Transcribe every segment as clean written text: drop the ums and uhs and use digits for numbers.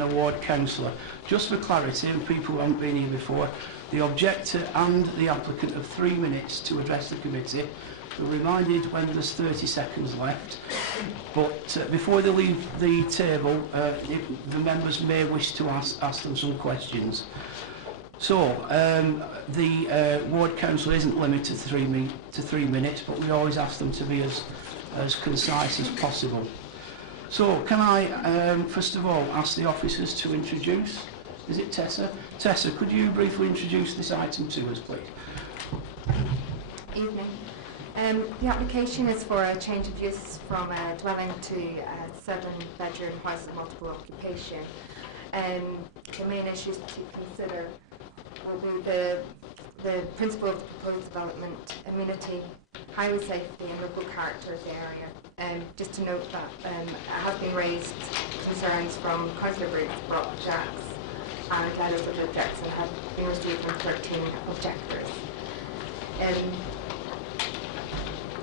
and a ward councillor. Just for clarity, and people who haven't been here before, the objector and the applicant have 3 minutes to address the committee. We're reminded when there's 30 seconds left, but before they leave the table, the members may wish to ask them some questions. So, the ward council isn't limited to 3 minutes, but we always ask them to be as concise as possible. So, can I, first of all, ask the officers to introduce? Is it Tessa? Tessa, could you briefly introduce this item to us, please? Evening. The application is for a change of use from a dwelling to a 7-bedroom house of multiple occupation. The main issues to consider will be the principle of the proposed development, amenity, highway safety and local character of the area. Just to note that it has been raised concerns from Councillor Briggs, Brock, Jacks and letters of objection have been received from 13 objectors.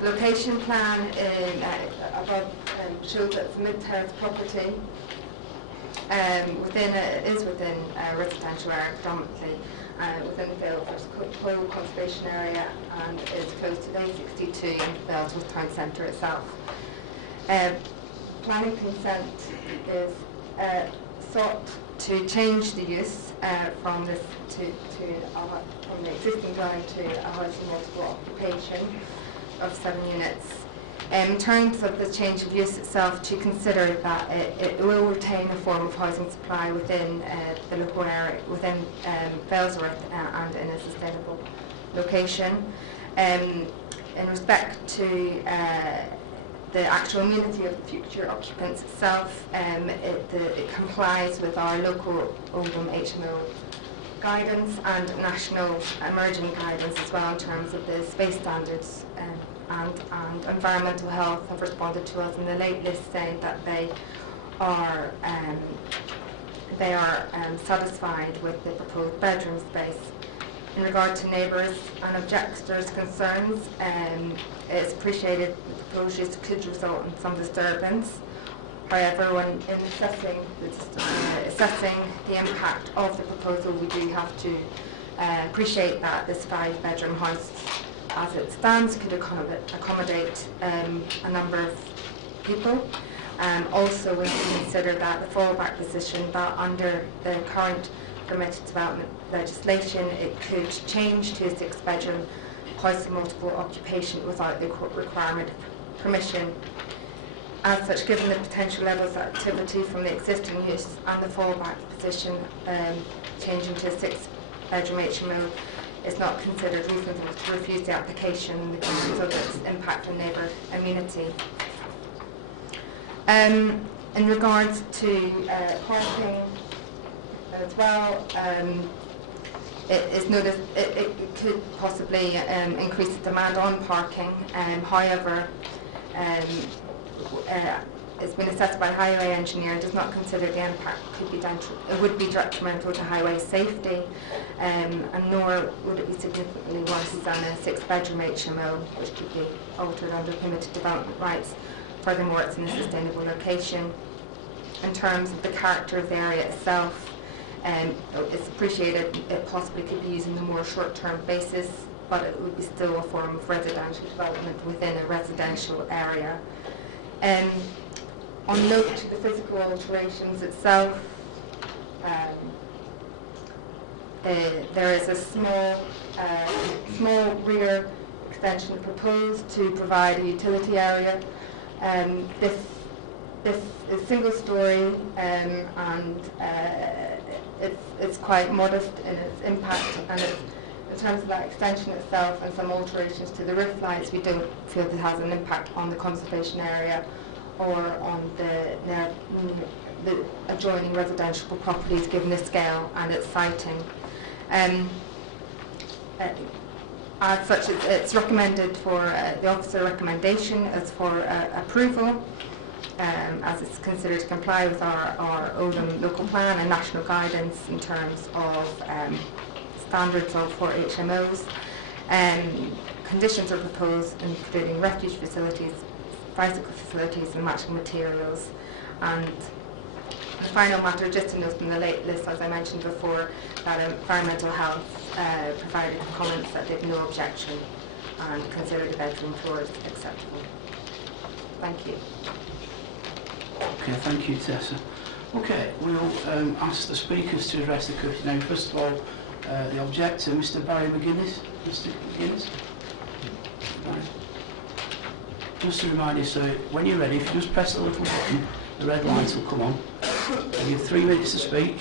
Location plan above shows that it's a mid-terrace property. Is within a residential area predominantly. Within the Vales there's Coil Conservation Area and is close to the A62 and Valesworth Town Centre itself. Planning consent is sought to change the use from the existing dwelling to a house of multiple occupation of 7 units. In terms of the change of use itself, to consider that it will retain a form of housing supply within the local area, within Valesworth and in a sustainable location. In respect to the actual amenity of the future occupants itself, it complies with our local Oldham HMO guidance and national emerging guidance as well in terms of the space standards and environmental health have responded to us in the late list saying that they are satisfied with the proposed bedroom space. In regard to neighbours and objectors' concerns, it's appreciated the proposed use could result in some disturbance. However, when in assessing the impact of the proposal, we do have to appreciate that this 5-bedroom house, as it stands, could accommodate a number of people. Also, we need to consider that the fallback position that under the current permitted development legislation, it could change to a 6-bedroom house of multiple occupation without the requirement of permission. As such, given the potential levels of activity from the existing use and the fallback position changing to a 6-bedroom HMO is not considered reasonable to refuse the application because of its impact on neighbour amenity. In regards to parking as well, it is noticed it could possibly increase the demand on parking. However, it's been assessed by a highway engineer and does not consider the impact would be detrimental to highway safety, and nor would it be significantly worse than a 6-bedroom HMO, which could be altered under permitted development rights. Furthermore, it's in a sustainable location. In terms of the character of the area itself, it's appreciated it possibly could be used on a more short-term basis, but it would be still a form of residential development within a residential area. On note to the physical alterations itself, there is a small rear extension proposed to provide a utility area. This is single-storey and it's quite modest in its impact, and in terms of that extension itself and some alterations to the roof lights, we don't feel it has an impact on the conservation area or on the adjoining residential properties given the scale and its siting. As such, it's recommended for the officer recommendation as for approval, as it's considered to comply with our Oldham local plan and national guidance in terms of standards for HMOs. Conditions are proposed including refuge facilities, bicycle facilities and matching materials, and The final matter, just to note in the late list, as I mentioned before, that environmental health provided comments that they've no objection and consider the bedroom floors acceptable. Thank you. Okay, thank you, Tessa. Okay, we'll ask the speakers to address the committee now. First of all, the objector, Mr. Barry McGuinness. Mr. McGuinness? Right. Just to remind you, so when you're ready, if you just press the little button, the red lights will come on. You have 3 minutes to speak.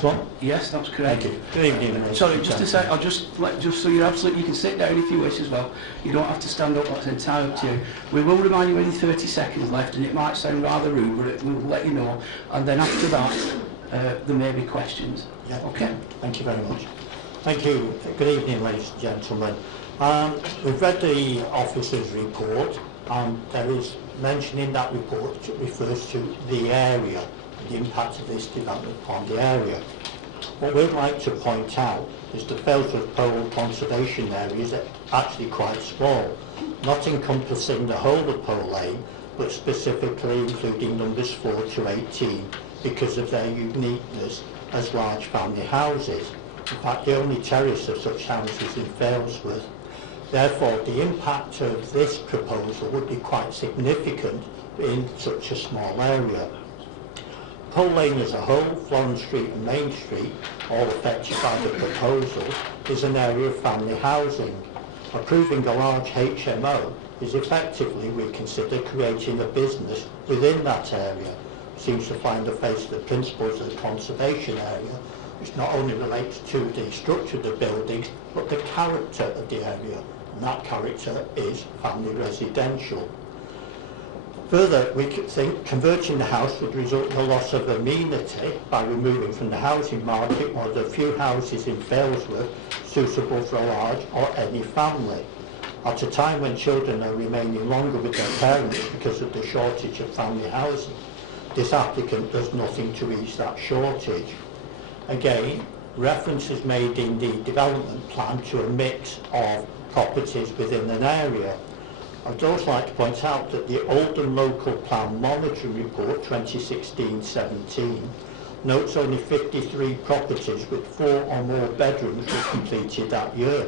What? Yes, that's correct. Thank you. Good evening. Sorry, just a sec. I'll just so you're absolutely. You can sit down if you wish as well. You don't have to stand up. That's entirely up to you. We will remind you only 30 seconds left, and it might sound rather rude, but we'll let you know. And then after that, there may be questions. Yeah. Okay. Thank you very much. Thank you. Good evening, ladies and gentlemen. We've read the officer's report, and there is mention in that report that refers to the area, the impact of this development on the area. What we'd like to point out is the Fellsworth Pole Conservation Area is actually quite small, not encompassing the whole of Pole Lane, but specifically including numbers 4 to 18 because of their uniqueness as large family houses. In fact, the only terrace of such houses in Failsworth. Therefore, the impact of this proposal would be quite significant in such a small area. Pole Lane as a whole, Florence Street and Main Street, all affected by the proposal, is an area of family housing. Approving a large HMO is effectively, we consider, creating a business within that area. Seems to find the face of the principles of the conservation area, which not only relates to the structure of the buildings, but the character of the area, and that character is family residential. Further, we think converting the house would result in a loss of amenity by removing from the housing market one of the few houses in Failsworth suitable for a large or any family. At a time when children are remaining longer with their parents because of the shortage of family housing, this applicant does nothing to ease that shortage. Again, reference is made in the development plan to a mix of properties within an area. I'd also like to point out that the Oldham Local Plan Monitoring Report 2016-17 notes only 53 properties with 4 or more bedrooms were completed that year.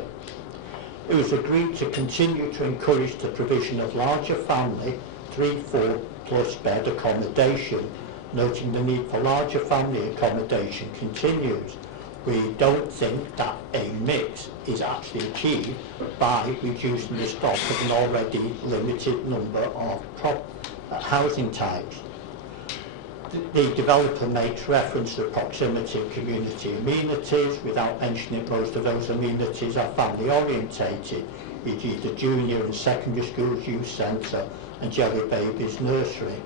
It was agreed to continue to encourage the provision of larger family 3-4 plus bed accommodation, noting the need for larger family accommodation continues. We don't think that a mix is actually achieved by reducing the stock of an already limited number of housing types. The developer makes reference to proximity of community amenities without mentioning most of those amenities are family orientated, e.g. the junior and secondary schools, youth centre and Jelly Babies nursery.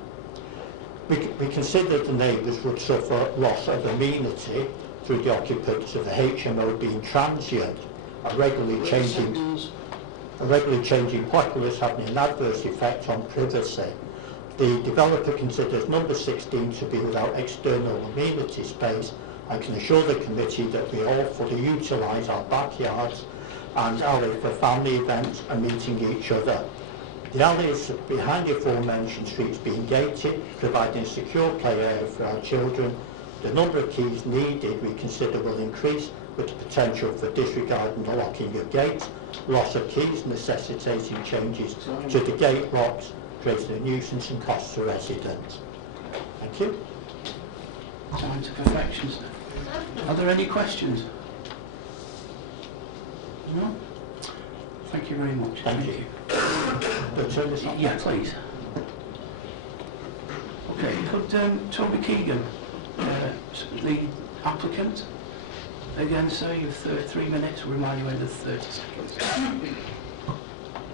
We consider the neighbours would suffer loss of amenity through the occupants of the HMO being transient, a regularly changing populace having an adverse effect on privacy. The developer considers number 16 to be without external amenity space. I can assure the committee that we all fully utilise our backyards and alley for family events and meeting each other. The alley is behind the aforementioned streets being gated, providing a secure play area for our children. The number of keys needed we consider will increase, with the potential for disregarding the locking of gates, loss of keys necessitating changes to the gate locks, creating a nuisance and costs to residents. Thank you. Time to perfection. Are there any questions? No? Thank you very much. Thank you. Turn this on? Yeah, please. Okay, could Toby Keegan, the applicant, again, sir, you have 3 minutes. We'll remind you when the 30 seconds. Can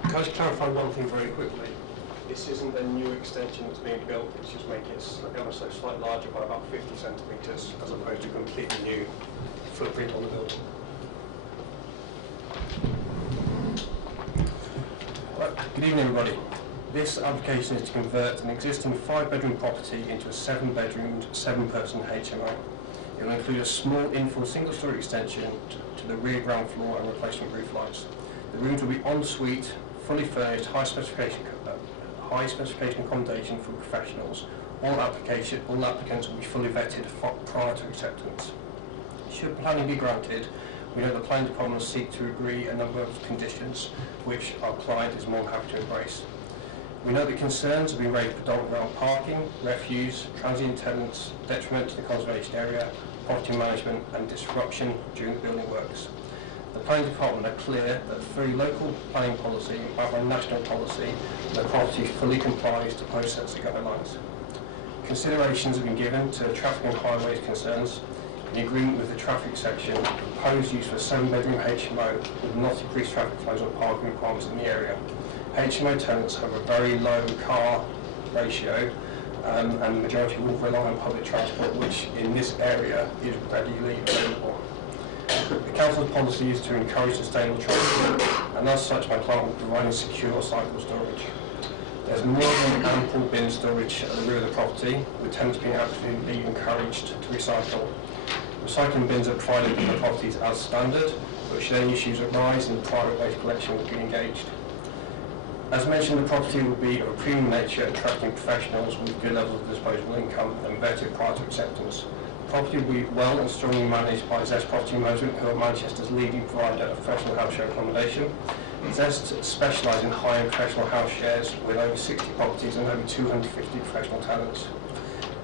I just clarify one thing very quickly? This isn't a new extension that's being built, it's just making it ever so slightly larger by about 50 centimetres as opposed to a completely new footprint on the building. Good evening everybody. This application is to convert an existing 5-bedroom property into a 7-bedroomed, 7-person HMO. It will include a small infill single-storey extension to the rear ground floor and replacement roof lights. The rooms will be en-suite, fully furnished, high specification accommodation for professionals, all applicants will be fully vetted prior to acceptance. Should planning be granted, we know the planning department will seek to agree a number of conditions which our client is more than happy to embrace. We know the concerns have been raised predominantly around parking, refuse, transient tenants, detriment to the conservation area, property management and disruption during the building works. The planning department are clear that through local planning policy and by national policy, the property fully complies to post-census guidelines. Considerations have been given to traffic and highways concerns. In agreement with the traffic section, the proposed use for a 7-bedroom HMO would not increase traffic flows or parking requirements in the area. HMO tenants have a very low car ratio and the majority will rely on public transport, which in this area is readily available. The council's policy is to encourage sustainable transport, and as such my client will provide secure cycle storage. There's more than ample bin storage at the rear of the property, with tenants being absolutely encouraged to recycle. Recycling bins are provided in the properties as standard, but should any issues arise, in private waste collection will be engaged. As mentioned, the property will be of a premium nature, attracting professionals with good levels of disposable income and vetted prior to acceptance. The property will be well and strongly managed by Zest Property Management, who are Manchester's leading provider of professional house share accommodation. Zest specialise in high-end professional house shares with over 60 properties and over 250 professional tenants.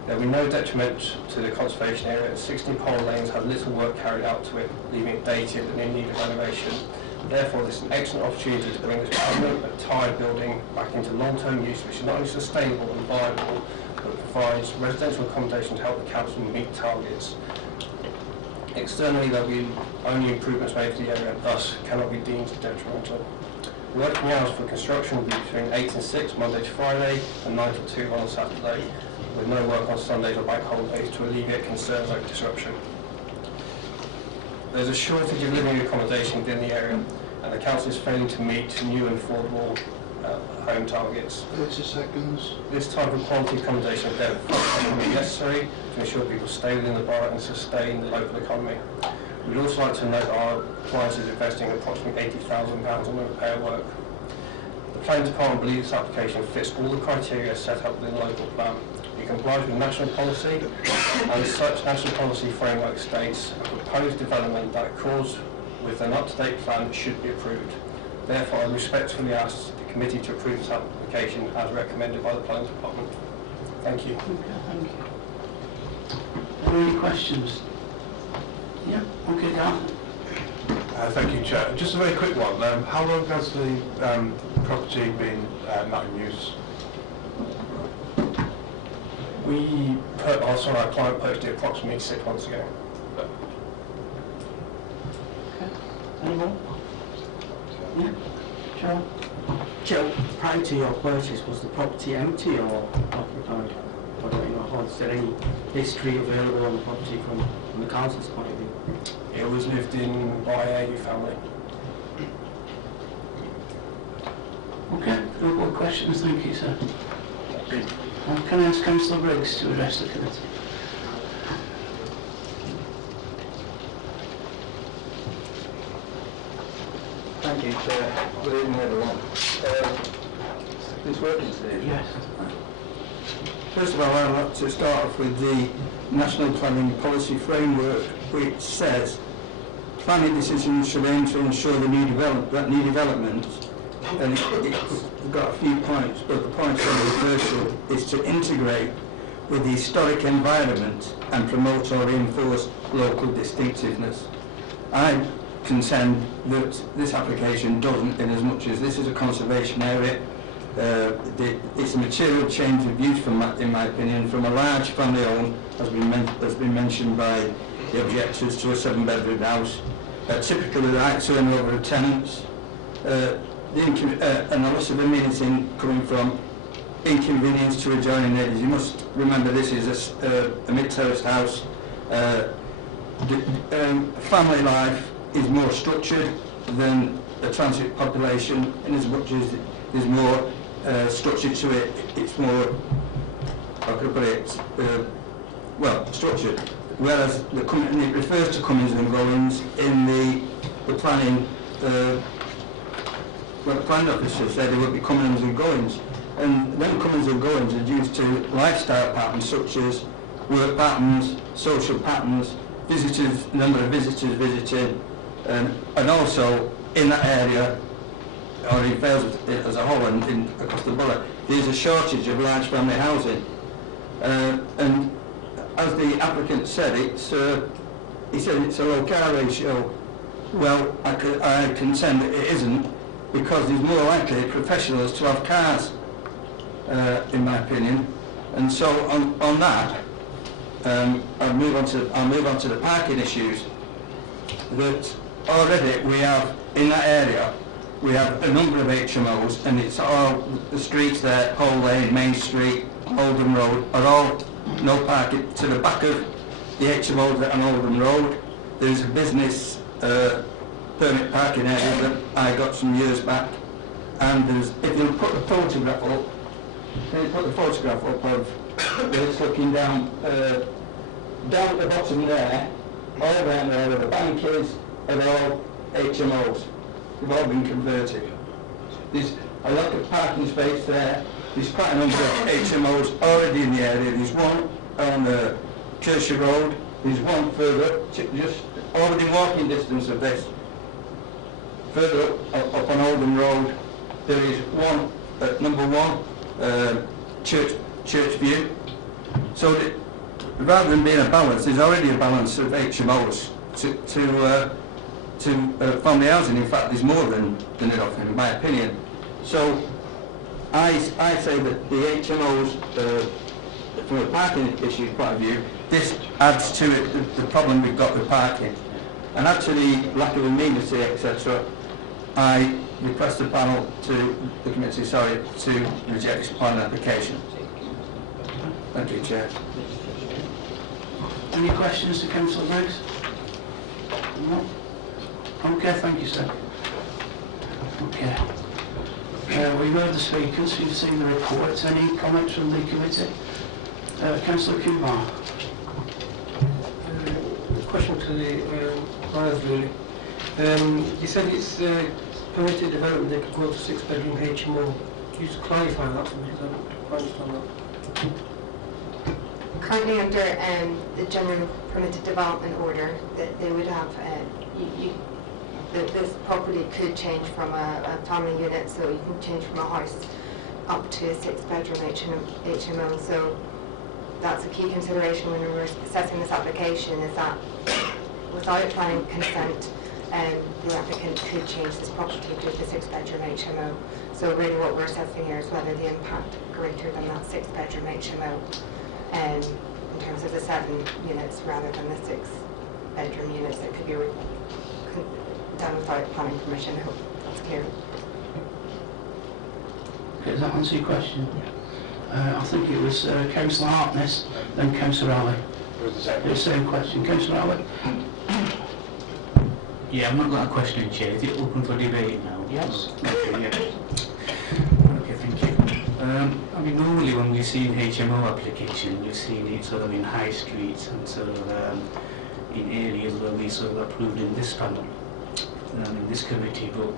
There will be no detriment to the conservation area. 16 pole lanes have little work carried out to it, leaving it dated and in need of renovation. Therefore, this is an excellent opportunity to bring this permanent and tired building back into long-term use, which is not only sustainable and viable, but provides residential accommodation to help the council meet targets. Externally, there will be only improvements made to the area and thus cannot be deemed detrimental. Working hours for construction will be between 8 and 6, Monday to Friday, and 9 to 2 on Saturday, with no work on Sundays or bank holidays to alleviate concerns like disruption. There's a shortage of living accommodation within the area, and the council is failing to meet new and affordable home targets. 30 seconds. This type of quality accommodation is therefore necessary to ensure people stay within the borough and sustain the local economy. We'd also like to note that our client is investing approximately £80,000 on the repair work. The planning department believes this application fits all the criteria set up within the local plan. It complies with national policy, and such national policy framework states a proposed development that accords with an up-to-date plan should be approved. Therefore, I respectfully ask the committee to approve this application as recommended by the planning department. Thank you. Okay, thank you. Are there any questions? Yeah, okay, Dan. Thank you, Chair. Just a very quick one. How long has the property been not in use? Our client purchased it approximately 6 months ago. Okay. Any more? Yeah, Joe? Joe, prior to your purchase, was the property empty or occupied? Or was there any history available on the property from the council's point of view? It was lived in by a family. Okay, no more questions, thank you, sir. Can I ask Councillor Briggs to address the committee? Thank you, Chair. Good evening, everyone. Is working today? Yes. First of all, I'd like to start off with the National Planning Policy Framework, which says planning decisions should aim to ensure the new development, and it's got a few points, but the point that it refers to is to integrate with the historic environment and promote or reinforce local distinctiveness. I contend that this application doesn't, in as much as this is a conservation area. It's a material change of use, in my opinion, from a large family home, has been mentioned by the objectors, to a 7-bedroom house. Typically, the right turnover of tenants, and a loss of amenity coming from inconvenience to adjoining neighbours. You must remember this is a mid-terraced house. Family life is more structured than a transit population, in as much as there's more structure to it. It's more, how could I put it, well, structured. Whereas and it refers to comings and goings in the planning. Well, the planning officer said there will be comings and goings. And them comings and goings are due to lifestyle patterns such as work patterns, social patterns, visitors, number of visitors visiting, and also in that area, or in Wales as a whole and across the borough, there's a shortage of large family housing. And as the applicant said, he said it's a low car ratio. Well, I contend that it isn't, because there's more likely professionals to have cars, in my opinion. And so on that, I'll move on to the parking issues. That already we have in that area, we have a number of HMOs, and it's all the streets there, Hull Lane, Main Street, Oldham Road, are all no parking. To the back of the HMOs that are on Oldham Road, there's a business permit parking area that I got some years back, and there's, if you put the photograph up, of where it's looking down at the bottom there, all down there where the bank is, are all HMOs. They've all been converted. There's a lot of parking space there. There's quite a number of HMOs already in the area. There's one on Churchill Road. There's one further, just within walking distance of this. Further up on Oldham Road, there is one at number 1, Church View. So rather than being a balance, there's already a balance of HMOs to family housing. In fact, there's more than enough, in my opinion. So I say that the HMOs, from a parking issue point of view, this adds to it the problem we've got with parking. And add to the lack of amenity, etc., I request the panel the committee, to reject this planning application. Thank you, Chair. Any questions to Councillor Briggs? No? Okay, thank you, sir. Okay. We've heard the speakers, we've seen the reports. Any comments from the committee? Councillor Kumar. Question to the buyers, really. You said it's permitted development that could go to 6-bedroom HMO. Can you just clarify that for me? I don't quite understand that. Currently under the general permitted development order, that they would have, this property could change from a family unit, so you can change from a house up to a 6-bedroom HMO. So that's a key consideration when we're assessing this application, is that without planning consent, the applicant could change this property to the 6-bedroom HMO. So really what we're assessing here is whether the impact greater than that 6-bedroom HMO, in terms of the 7 units rather than the 6-bedroom units that could be done without planning permission. I hope that's clear. Okay, does that answer your question? I think it was Councillor Hartness, then Councillor Ali. It was the same question. Councillor Ali? Yeah, I've not got a question, Chair. Is it open for debate now? Yes. Okay, yeah. Okay, thank you. I mean, normally when we see an HMO application, we've seen it sort of in high streets and sort of in areas where we sort of approved in this panel, in this committee, but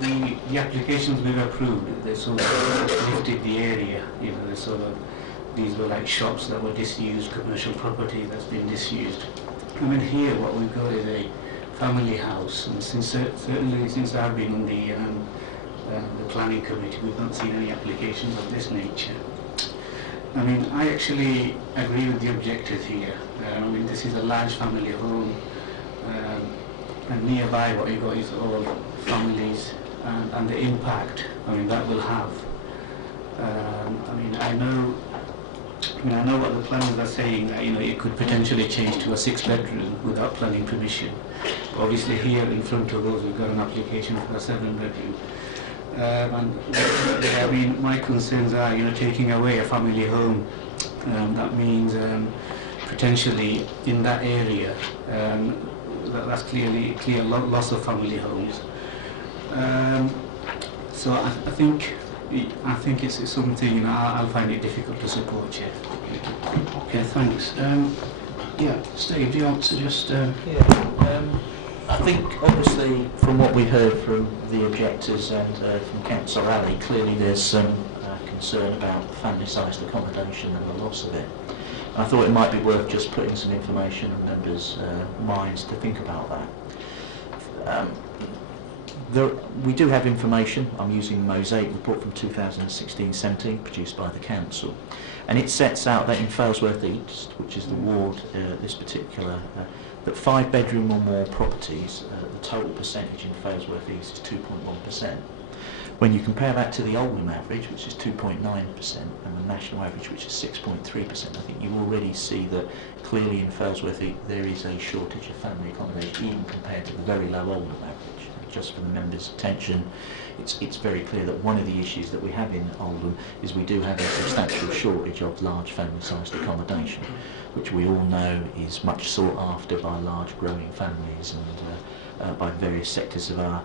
the applications we've approved, they sort of lifted the area, you know, they sort of, these were like shops that were disused, commercial property that's been disused. I mean, here what we've got is a family house, and certainly since I've been on the planning committee, we've not seen any applications of this nature. I mean, I actually agree with the objective here. I mean, this is a large family home, and nearby what you've got is all families, and the impact, I mean, that will have. I mean, I know what the planners are saying, that, you know, it could potentially change to a 6-bedroom without planning permission. But obviously here in front of us we've got an application for a 7-bedroom. I mean, my concerns are, you know, taking away a family home. That means potentially in that area, that's clear loss of family homes. So I think it's something, you know, I'll find it difficult to support, Chair. Okay, thanks. Yeah, Steve, do you want to just... I think, obviously, from what we heard from the objectors and from Councillor Alley, clearly there's some concern about family-sized accommodation and the loss of it. And I thought it might be worth just putting some information in members' minds to think about that. We do have information. I'm using the Mosaic report from 2016-17 produced by the Council, and it sets out that in Failsworth East, which is the ward this particular, that 5-bedroom or more properties, the total percentage in Failsworth East is 2.1%. When you compare that to the Oldham average, which is 2.9%, and the national average, which is 6.3%, I think you already see that clearly in Failsworth East there is a shortage of family accommodation, even compared to the very low Oldham average. Just for the members' attention, it's very clear that one of the issues that we have in Oldham is we do have a substantial shortage of large family-sized accommodation, which we all know is much sought after by large growing families and by various sectors of our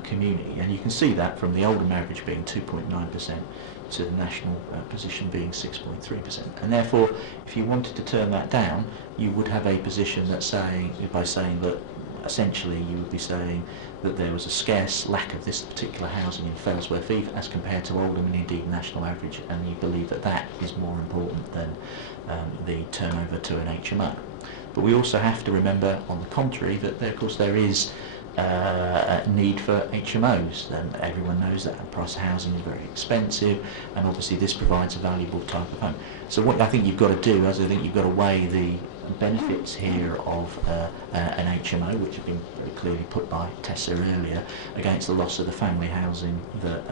community. And you can see that from the Oldham average being 2.9% to the national position being 6.3%. And therefore, if you wanted to turn that down, you would have a position that by saying that essentially you would be saying that there was a scarce lack of this particular housing in Failsworth East as compared to Oldham and indeed national average, and you believe that that is more important than the turnover to an HMO. But we also have to remember, on the contrary, that of course there is a need for HMOs, and everyone knows that the price of housing is very expensive, and obviously this provides a valuable type of home. So what I think you've got to do is I think you've got to weigh the benefits here of an HMO, which have been very clearly put by Tessa earlier, against the loss of the family housing that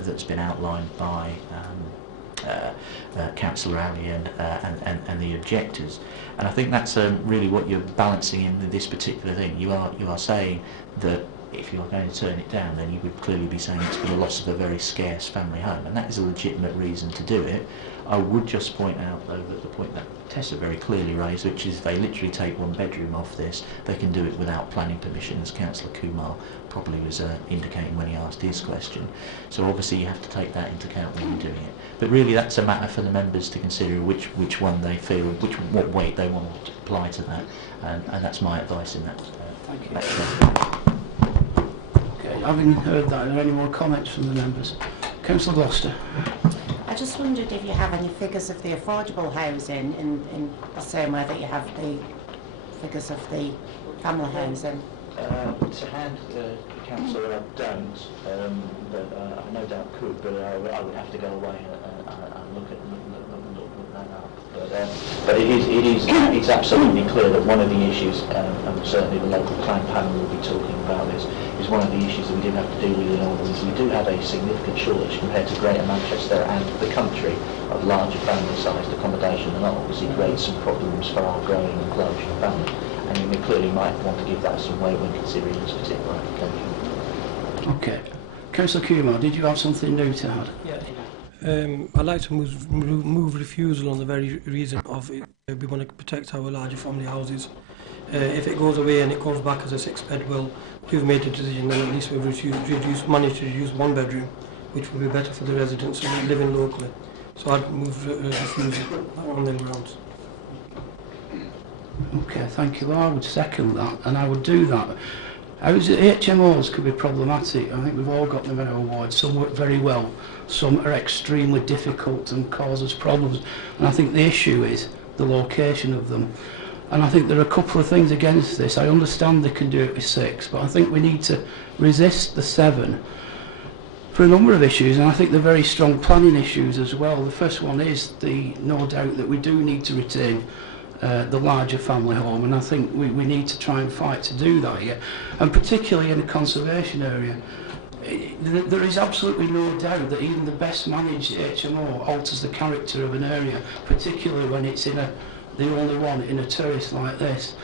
that's been outlined by Councillor Alley and the objectors. And I think that's really what you're balancing in this particular thing. You are saying that if you are going to turn it down, then you would clearly be saying it's for the loss of a very scarce family home, and that is a legitimate reason to do it. I would just point out, though, that the point that Tessa very clearly raised, which is if they literally take 1 bedroom off this, they can do it without planning permission, as Councillor Kumar probably was indicating when he asked his question. So obviously you have to take that into account when you're doing it. But really that's a matter for the members to consider which one they feel, what weight they want to apply to that, and that's my advice in that. Thank you. Okay, having heard that, are there any more comments from the members? Councillor Gloucester. I just wondered if you have any figures of the affordable housing in the same way that you have the figures of the family housing. To hand Councillor, I don't, but I no doubt could, but I would have to go away and look that up. But it's absolutely clear that one of the issues, and certainly the local plan panel will be talking about this, is one of the issues that we did have to deal with in Oldham is we do have a significant shortage compared to Greater Manchester and the country of larger family-sized accommodation, and that obviously creates some problems for our growing and flourishing family. And you clearly might want to give that some weight when considering this particular application. Okay. Councillor Kumar, did you have something new to add? Yeah. I'd like to move refusal on the very reason of it. We want to protect our larger family houses. If it goes away and it comes back as a 6-bed, well, we've made a decision, and at least we've managed to reduce 1 bedroom, which will be better for the residents who are living locally. So I'd move refusal on them grounds. Okay, thank you. Well, I would second that, and I would do that. HMOs could be problematic. I think we've all got them in our ward. Some work very well, some are extremely difficult and cause us problems. And I think the issue is the location of them. And I think there are a couple of things against this. I understand they can do it with 6, but I think we need to resist the 7 for a number of issues, and I think they're very strong planning issues as well. The first one is no doubt that we do need to retain the larger family home, and I think we need to try and fight to do that here, and particularly in a conservation area. There is absolutely no doubt that even the best managed HMO alters the character of an area, particularly when it's the only one in a terrace like this.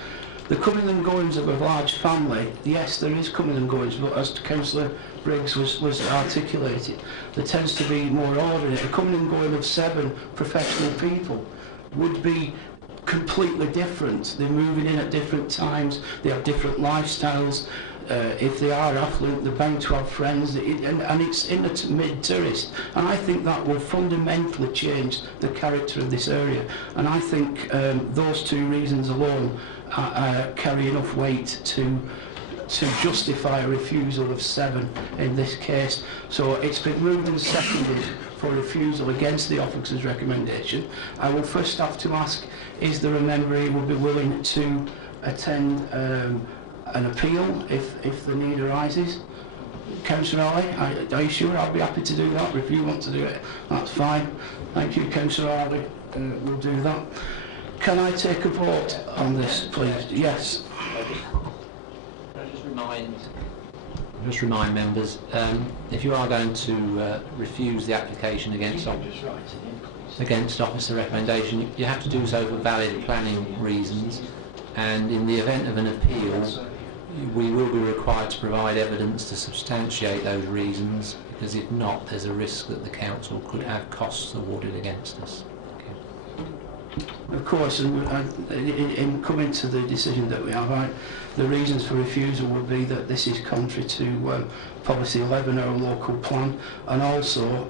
The coming and goings of a large family, yes, there is coming and goings, but as Councillor Briggs was articulated, there tends to be more order in it. The coming and going of 7 professional people would be completely different. They're moving in at different times, they have different lifestyles, if they are affluent, they're bound to have friends, and it's in the mid-tourist. And I think that will fundamentally change the character of this area. And I think those two reasons alone carry enough weight to justify a refusal of 7 in this case. So it's been moved and seconded for refusal against the officer's recommendation. I will first have to ask, is there a member who would be willing to attend an appeal if the need arises? Councillor Ali, are you sure? I'll be happy to do that. If you want to do it, that's fine. Thank you, Councillor Ali. We'll do that. Can I take a vote on this, please? Yes. Just remind members, if you are going to refuse the application against officer recommendation, you have to do so for valid planning reasons, and in the event of an appeal we will be required to provide evidence to substantiate those reasons, because if not, there's a risk that the council could have costs awarded against us. Of course, and in coming to the decision that we have, the reasons for refusal would be that this is contrary to Policy 11, our local plan, and also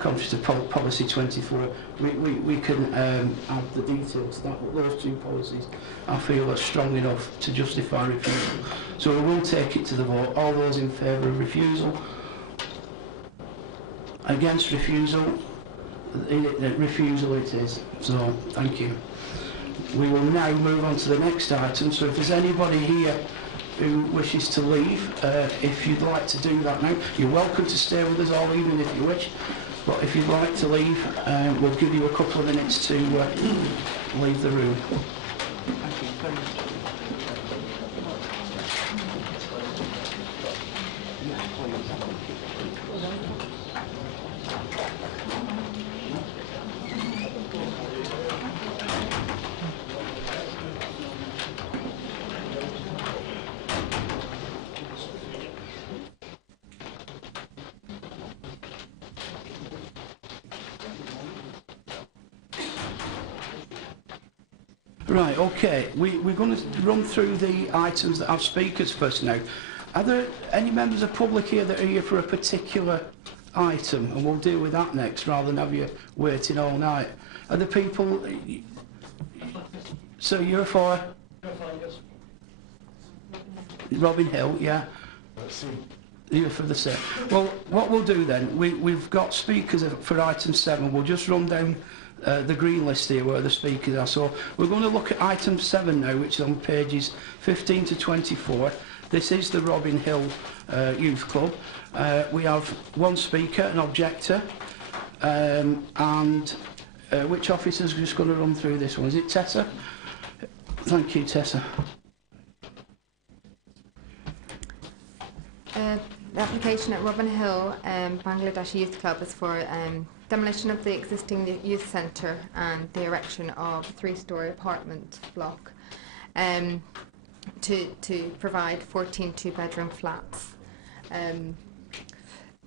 contrary to Policy 24. We can add the details that those two policies I feel are strong enough to justify refusal. So we will take it to the vote. All those in favour of refusal? Against refusal? Refusal it is. So thank you. We will now move on to the next item. So if there's anybody here who wishes to leave, if you'd like to do that now, you're welcome to stay with us all evening if you wish. But if you'd like to leave, we'll give you a couple of minutes to leave the room. Thank you very much. Right, okay, we're going to run through the items that have speakers first now. Are there any members of the public here that are here for a particular item? And we'll deal with that next, rather than have you waiting all night. Are the people... So you're for... Robin Hill, yeah? You're for the same. Well, what we'll do then, we've got speakers for item 7. We'll just run down the green list here where the speakers are. So we're going to look at item 7 now, which is on pages 15 to 24. This is the Robin Hill Youth Club. We have one speaker, an objector, and which officer's just going to run through this one? Is it Tessa? Thank you, Tessa. The application at Robin Hill Bangladesh Youth Club is for demolition of the existing youth centre and the erection of a 3-storey apartment block to provide 14 two-bedroom flats. The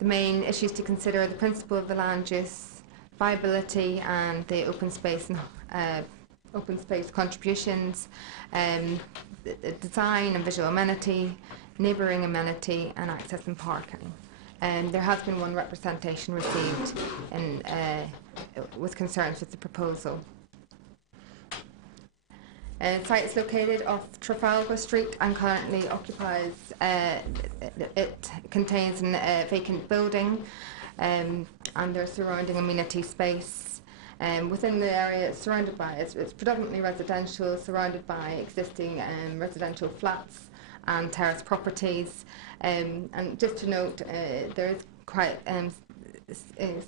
main issues to consider are the principle of the land use, viability, and the open space contributions, the design and visual amenity, neighbouring amenity, and access and parking. There has been one representation received with concerns with the proposal. The site is located off Trafalgar Street and currently occupies, it contains a vacant building and there's surrounding amenity space. Within the area it's surrounded by, it's predominantly residential, surrounded by existing residential flats and terrace properties. And just to note, there is quite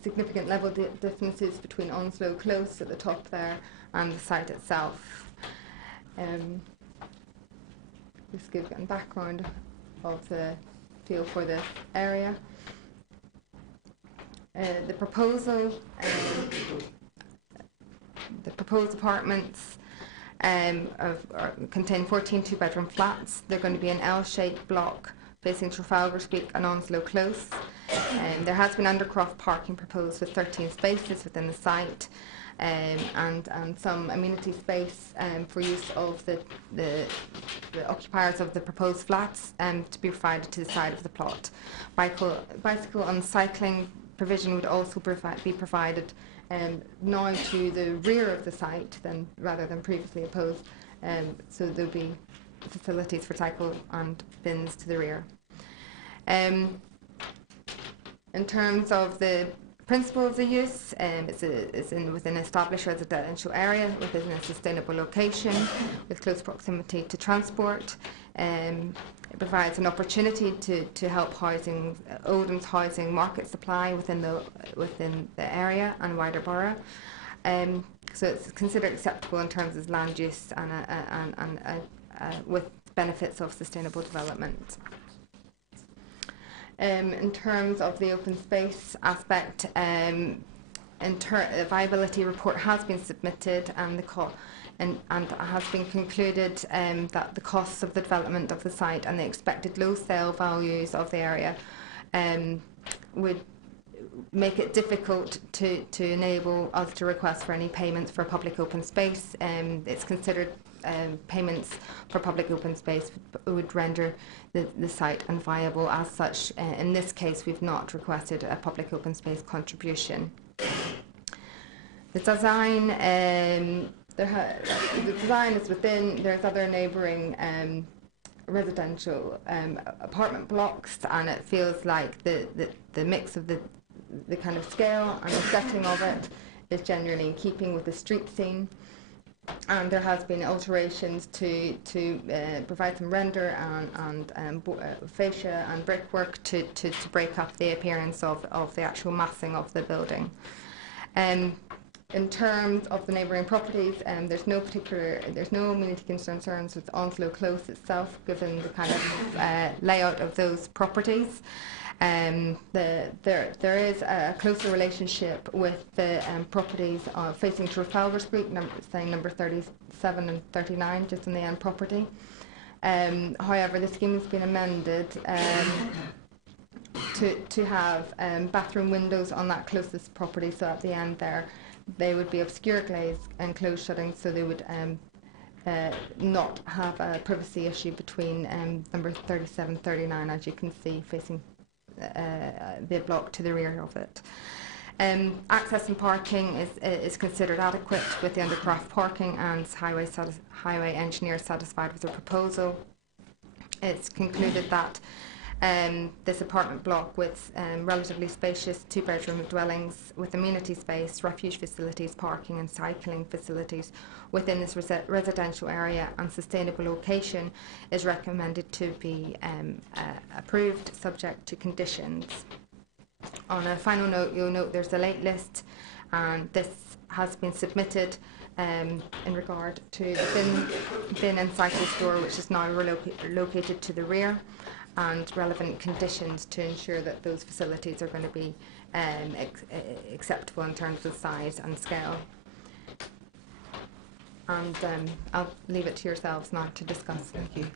significant level differences between Onslow Close at the top there and the site itself. Just give a background of the feel for the area. The proposed apartments contain 14 two-bedroom flats. They're going to be an L-shaped block facing Trafalgar Street and Onslow Close. There has been undercroft parking proposed with 13 spaces within the site. and some amenity space for use of the occupiers of the proposed flats to be provided to the side of the plot. Bicycle and cycling provision would also be provided now to the rear of the site rather than previously opposed, so there will be facilities for cycle and bins to the rear. In terms of the principle of the use, it's within an established residential area within a sustainable location with close proximity to transport. It provides an opportunity to help Oldham's housing market supply within the area and wider borough. So it's considered acceptable in terms of land use and with benefits of sustainable development. In terms of the open space aspect, a viability report has been submitted and has been concluded that the costs of the development of the site and the expected low sale values of the area would make it difficult to enable us to request for any payments for public open space. It's considered payments for public open space would render the site unviable. As such, in this case, we've not requested a public open space contribution. The design, the design is within. There's other neighbouring residential apartment blocks, and it feels like the mix of the kind of scale and the setting of it is generally in keeping with the street scene. And there has been alterations to provide some render and fascia and brickwork to break up the appearance of the actual massing of the building. In terms of the neighbouring properties, there's no amenity concerns with Onslow Close itself, given the kind of layout of those properties. There is a closer relationship with the properties facing Trafalgar Street, number 37 and 39, just on the end property. However, the scheme has been amended to have bathroom windows on that closest property, so at the end there they would be obscure glazed and closed shutting, so they would not have a privacy issue between number 37 39, as you can see, facing the block to the rear of it. Access and parking is considered adequate with the undercroft parking, and highway engineer satisfied with the proposal. It's concluded that this apartment block with relatively spacious two-bedroom dwellings with amenity space, refuge facilities, parking and cycling facilities within this residential area and sustainable location is recommended to be approved, subject to conditions. On a final note, you'll note there's a late list, and this has been submitted in regard to the bin and cycle store, which is now located to the rear, and relevant conditions to ensure that those facilities are going to be acceptable in terms of size and scale. And I'll leave it to yourselves now to discuss. Thank you.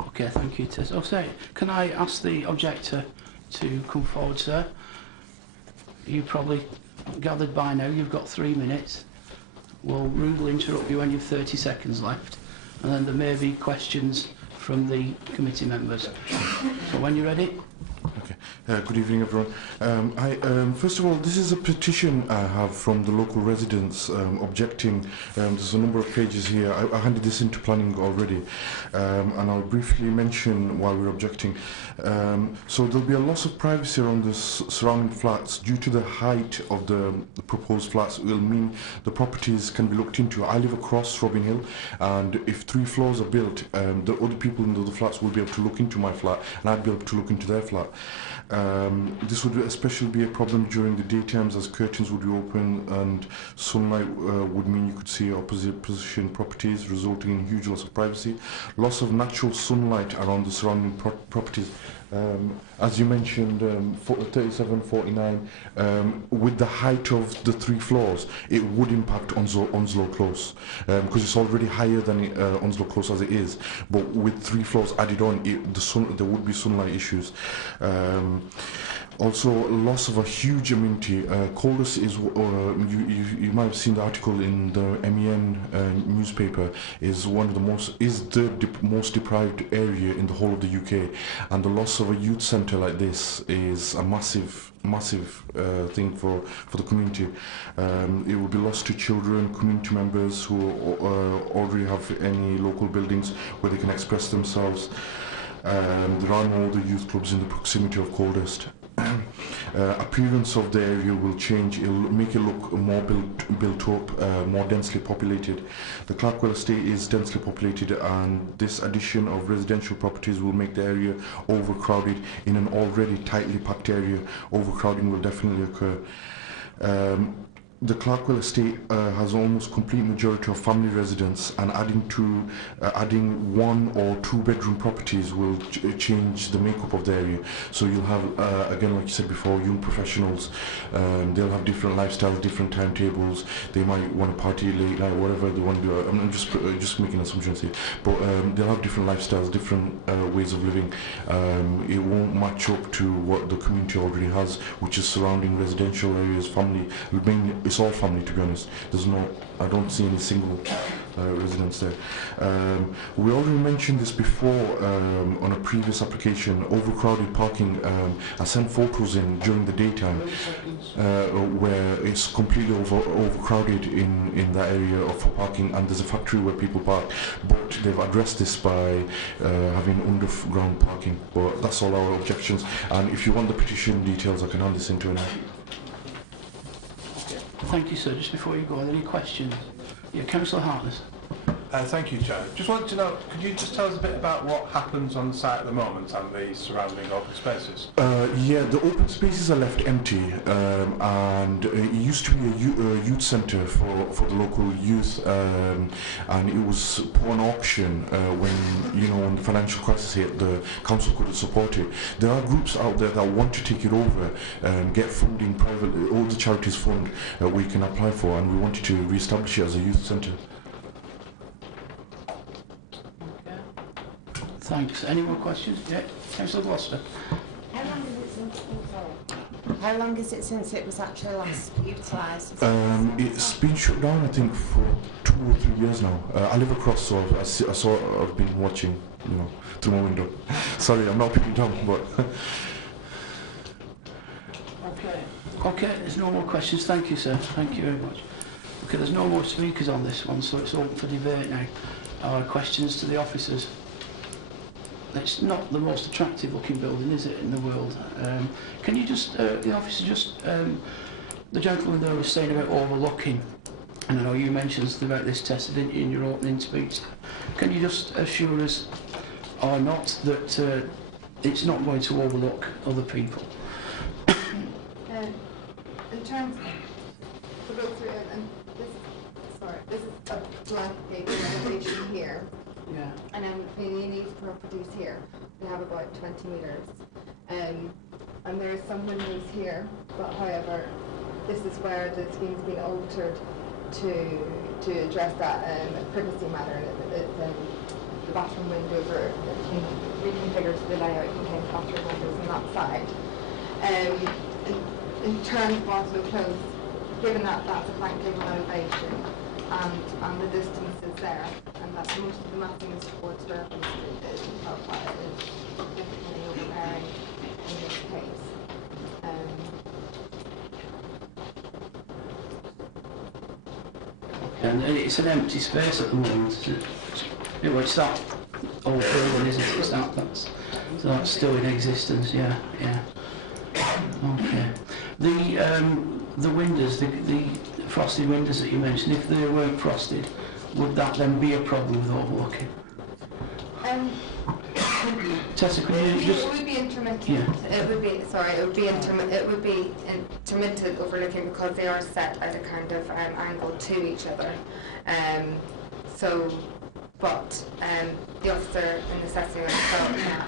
Okay, thank you, Tess. Oh, sorry, can I ask the objector to come forward, sir? You probably gathered by now you've got 3 minutes. We'll rudely interrupt you when you've 30 seconds left, and then there may be questions from the committee members. So when you're ready. Okay. Good evening, everyone. First of all, this is a petition I have from the local residents objecting. There's a number of pages here. I handed this into planning already, and I'll briefly mention why we're objecting. So there'll be a loss of privacy around the surrounding flats due to the height of the proposed flats. It will mean the properties can be looked into. I live across Robin Hill, and if 3 floors are built, the other people in the other flats will be able to look into my flat, and I'd be able to look into their flat. This would especially be a problem during the daytimes, as curtains would be open and sunlight would mean you could see opposite position properties, resulting in huge loss of privacy. Loss of natural sunlight around the surrounding properties As you mentioned, 37, 49, with the height of the 3 floors, it would impact Onslow Close, because it's already higher than Onslow Close as it is, but with 3 floors added on, there would be sunlight issues. Also, loss of a huge amenity. Coldest is, you might have seen the article in the MEN newspaper, is the most deprived area in the whole of the UK, and the loss of a youth centre like this is a massive thing for the community. It will be lost to children, community members who already have any local buildings where they can express themselves. There are no other youth clubs in the proximity of Coldest. Appearance of the area will change. It'll make it look more built up, more densely populated. The Clarkwell estate is densely populated, and this addition of residential properties will make the area overcrowded. In an already tightly packed area, overcrowding will definitely occur. The Clarkwell estate has almost complete majority of family residents, and adding 1 or 2 bedroom properties will change the makeup of the area. So you'll have, again, like you said before, young professionals. They'll have different lifestyles, different timetables. They might want to party late night, whatever they want to do. I'm just making assumptions here, but they'll have different lifestyles, different ways of living. It won't match up to what the community already has, which is surrounding residential areas, family. It's all family, to be honest. I don't see any single residents there. We already mentioned this before on a previous application, overcrowded parking. I sent photos in during the daytime where it's completely overcrowded in that area for parking, and there's a factory where people park, but they've addressed this by having underground parking. But that's all our objections, and if you want the petition details, I can hand this into an. Thank you, sir. Just before you go, are there any questions? Yeah, Councillor Hartness. Thank you, Chair. Just wanted to know, could you just tell us a bit about what happens on the site at the moment and the surrounding open spaces? Yeah, the open spaces are left empty, and it used to be a youth centre for the local youth, and it was put on auction when the financial crisis hit. The council couldn't support it. There are groups out there that want to take it over, get funding privately. All the charities fund we can apply for, and we wanted to re-establish it as a youth centre. Thanks. Any more questions? Yeah, Councillor Gloucester. How long is it since it was actually last utilised? It's been shut down, I think, for 2 or 3 years now. I live across, so I've been watching, through my window. Sorry, I'm not picking it up, but. Okay, there's no more questions. Thank you, sir. Thank you very much. Okay, there's no more speakers on this one, so it's open for debate now. Questions to the officers? It's not the most attractive looking building, is it, in the world? Can you just, the officer, the gentleman there was saying about overlooking, and I know you mentioned something about this, Tessa, didn't you, in your opening speech. Can you just assure us, or not, that it's not going to overlook other people? In terms to go through it, and this is a blank paper renovation here. Yeah. And then between these properties here, we have about 20 metres. And there are some windows here, but however, this is where the scheme's been altered to address that privacy matter. The bathroom windows are reconfigured to the layout contains bathroom windows on that side. In terms of Onslow Close, given that that's a blank paper elevation, and the distance is there, and that most of the mapping is towards Durban Street, is definitely overbearing in this case. And it's an empty space at the moment, isn't it? Anyway, it's that old building, isn't it? That's still in existence, yeah. Okay. The windows, the frosted windows that you mentioned, if they weren't frosted, would that then be a problem with overlooking? Tessa, could you just... It would be intermittent. Yeah. It would be intermittent overlooking because they are set at a kind of angle to each other. But the officer in assessing it felt that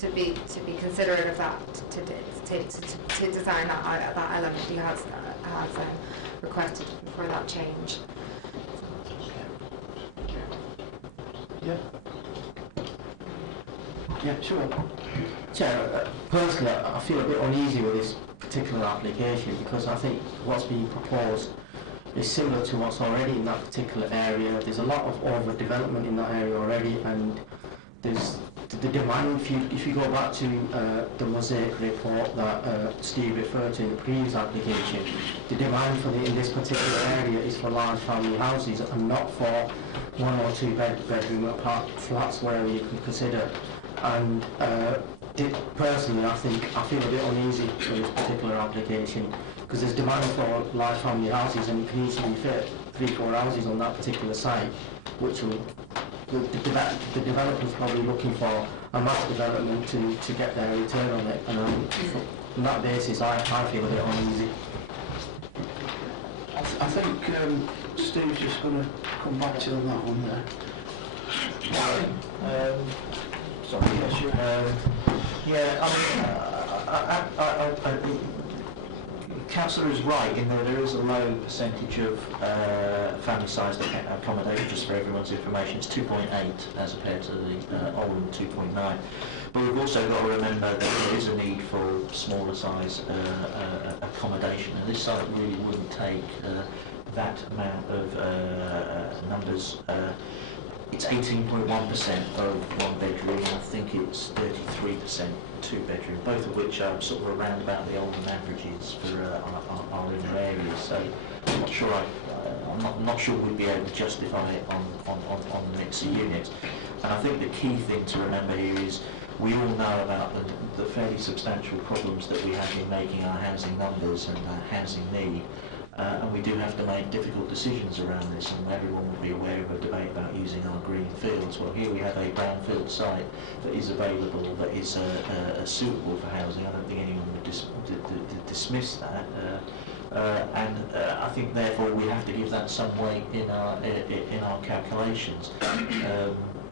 to be considerate of that, to design that element he has requested for that change. Yeah. Yeah, sure. Chair, personally, I feel a bit uneasy with this particular application because I think what's being proposed is similar to what's already in that particular area. There's a lot of overdevelopment in that area already, and there's the demand. If you go back to the Mosaic report that Steve referred to in the previous application, the demand in this particular area is for large family houses and not for 1 or 2 bedroom apart flats, wherever you can consider. And personally, I feel a bit uneasy with this particular application because there's demand for large family houses, and you can easily fit 3-4 houses on that particular site, which will the developer's probably looking for a mass development to get their return on it, and on that basis I feel a bit uneasy. I think Steve's just going to come back to you on that one there. Sorry, yeah, sure. Councillor is right in that there is a low percentage of family-sized accommodation. Just for everyone's information, it's 2.8 as compared to the Oldham 2.9. But we've also got to remember that there is a need for smaller size accommodation, and this site really wouldn't take that amount of numbers. It's 18.1% of 1 bedroom, and I think it's 33% 2 bedroom, both of which are sort of around about the Oldham averages for our inner areas. So I'm not sure I'm not sure we'd be able to justify it on the mix of units. And I think the key thing to remember here is we all know about the fairly substantial problems that we have in making our housing numbers and our housing need. And we do have to make difficult decisions around this, and everyone will be aware of a debate about using our green fields. Well, here we have a brownfield site that is available, that is suitable for housing. I don't think anyone would dismiss that. And I think therefore we have to give that some weight in our calculations.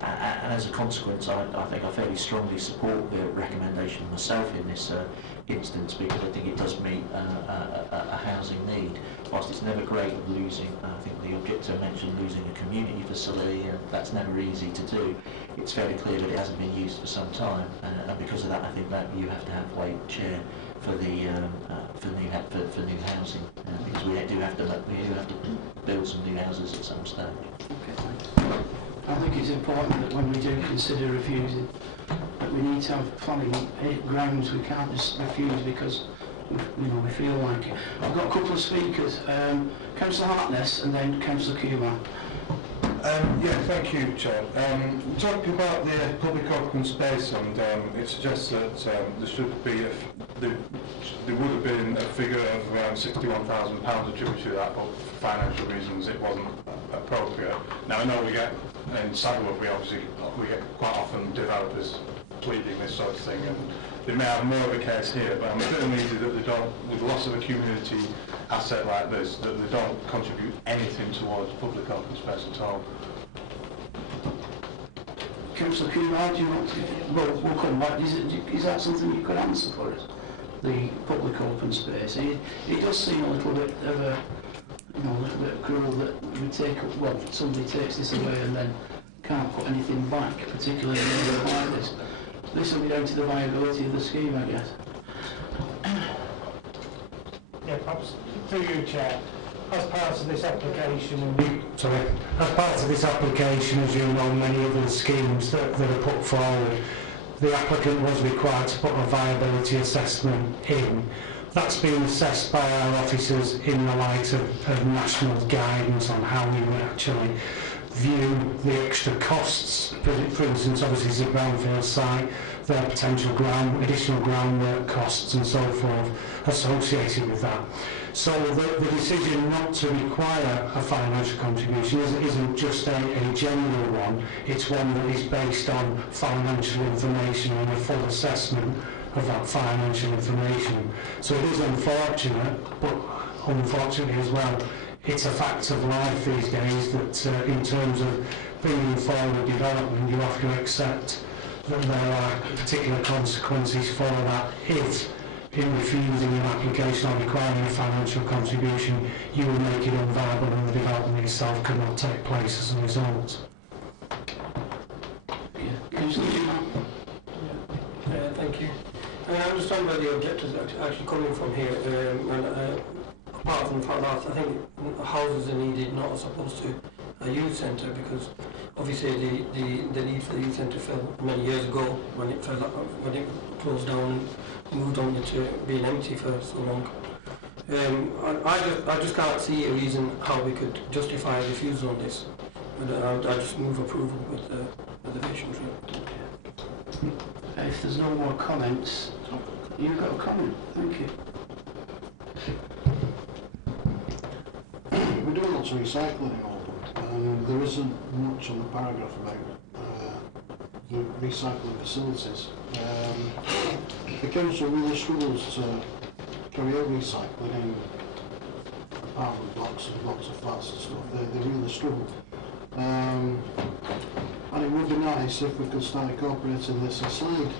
And as a consequence, I think I fairly strongly support the recommendation myself in this instance, because I think it does meet a housing need. Whilst it's never great losing, I think the objector mentioned losing a community facility, and that's never easy to do. It's fairly clear that it hasn't been used for some time, and because of that, I think that you have to have weight, Chair, for new housing, because we do have to build some new houses at some stage. Okay, thanks. I think it's important that when we do consider refusing, that we need to have planning grounds. We can't just refuse because we feel like it. I've got a couple of speakers, Councillor Hartness and then Councillor Kumar. Yeah, thank you, Chair. Talking about the public open space, and it suggests that there should be there would have been a figure of around £61,000 attributed to that, but for financial reasons it wasn't appropriate. Now I know we get in Saddlewood, we get quite often developers pleading this sort of thing, and they may have more of a case here, but I'm a bit uneasy that they don't, with the loss of a community asset like this, that they don't contribute anything towards public open space at all. Councillor Kumar, do you want to? Well, we'll come back. Is that something you could answer for us? The public open space. It does seem a little bit of a, a little bit cruel that we take. Well, somebody takes this away and then can't put anything back, particularly in a area like this. This will be down to the viability of the scheme, I guess. Yeah, perhaps through you, Chair. As part of this application, as you know, many other schemes that are put forward, the applicant was required to put a viability assessment in. That's been assessed by our officers in the light of national guidance on how we would actually view the extra costs. For instance, obviously it's a brownfield site, there are potential additional groundwork costs and so forth associated with that. So the decision not to require a financial contribution isn't just a general one, it's one that is based on financial information and a full assessment of that financial information. So it is unfortunate, but unfortunately as well, it's a fact of life these days that in terms of bringing forward development, you have to accept that there are particular consequences for that if, in refusing an application or requiring a financial contribution, you will make it unviable and the development itself cannot take place as a result. Thank you. I understand where the objectors are actually coming from here, and apart from the fact that I think houses are needed, not as opposed to a youth centre, because obviously the need for the youth centre fell many years ago when it closed down and moved on to being empty for so long. I just can't see a reason how we could justify a refusal on this. I just move approval with the reservations. If there's no more comments, you've got a comment. Thank you. We do lots of recycling in Oldham. There isn't much on the paragraph about the recycling facilities. The council really struggles to carry out recycling in apartment blocks and blocks of flats and stuff. They really struggle. And it would be nice if we could start incorporating this inside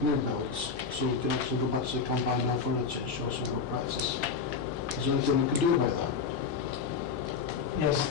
new builds, so we can actually go back to the combined no furniture and show some good practice. Is there anything we could do about that? Yes.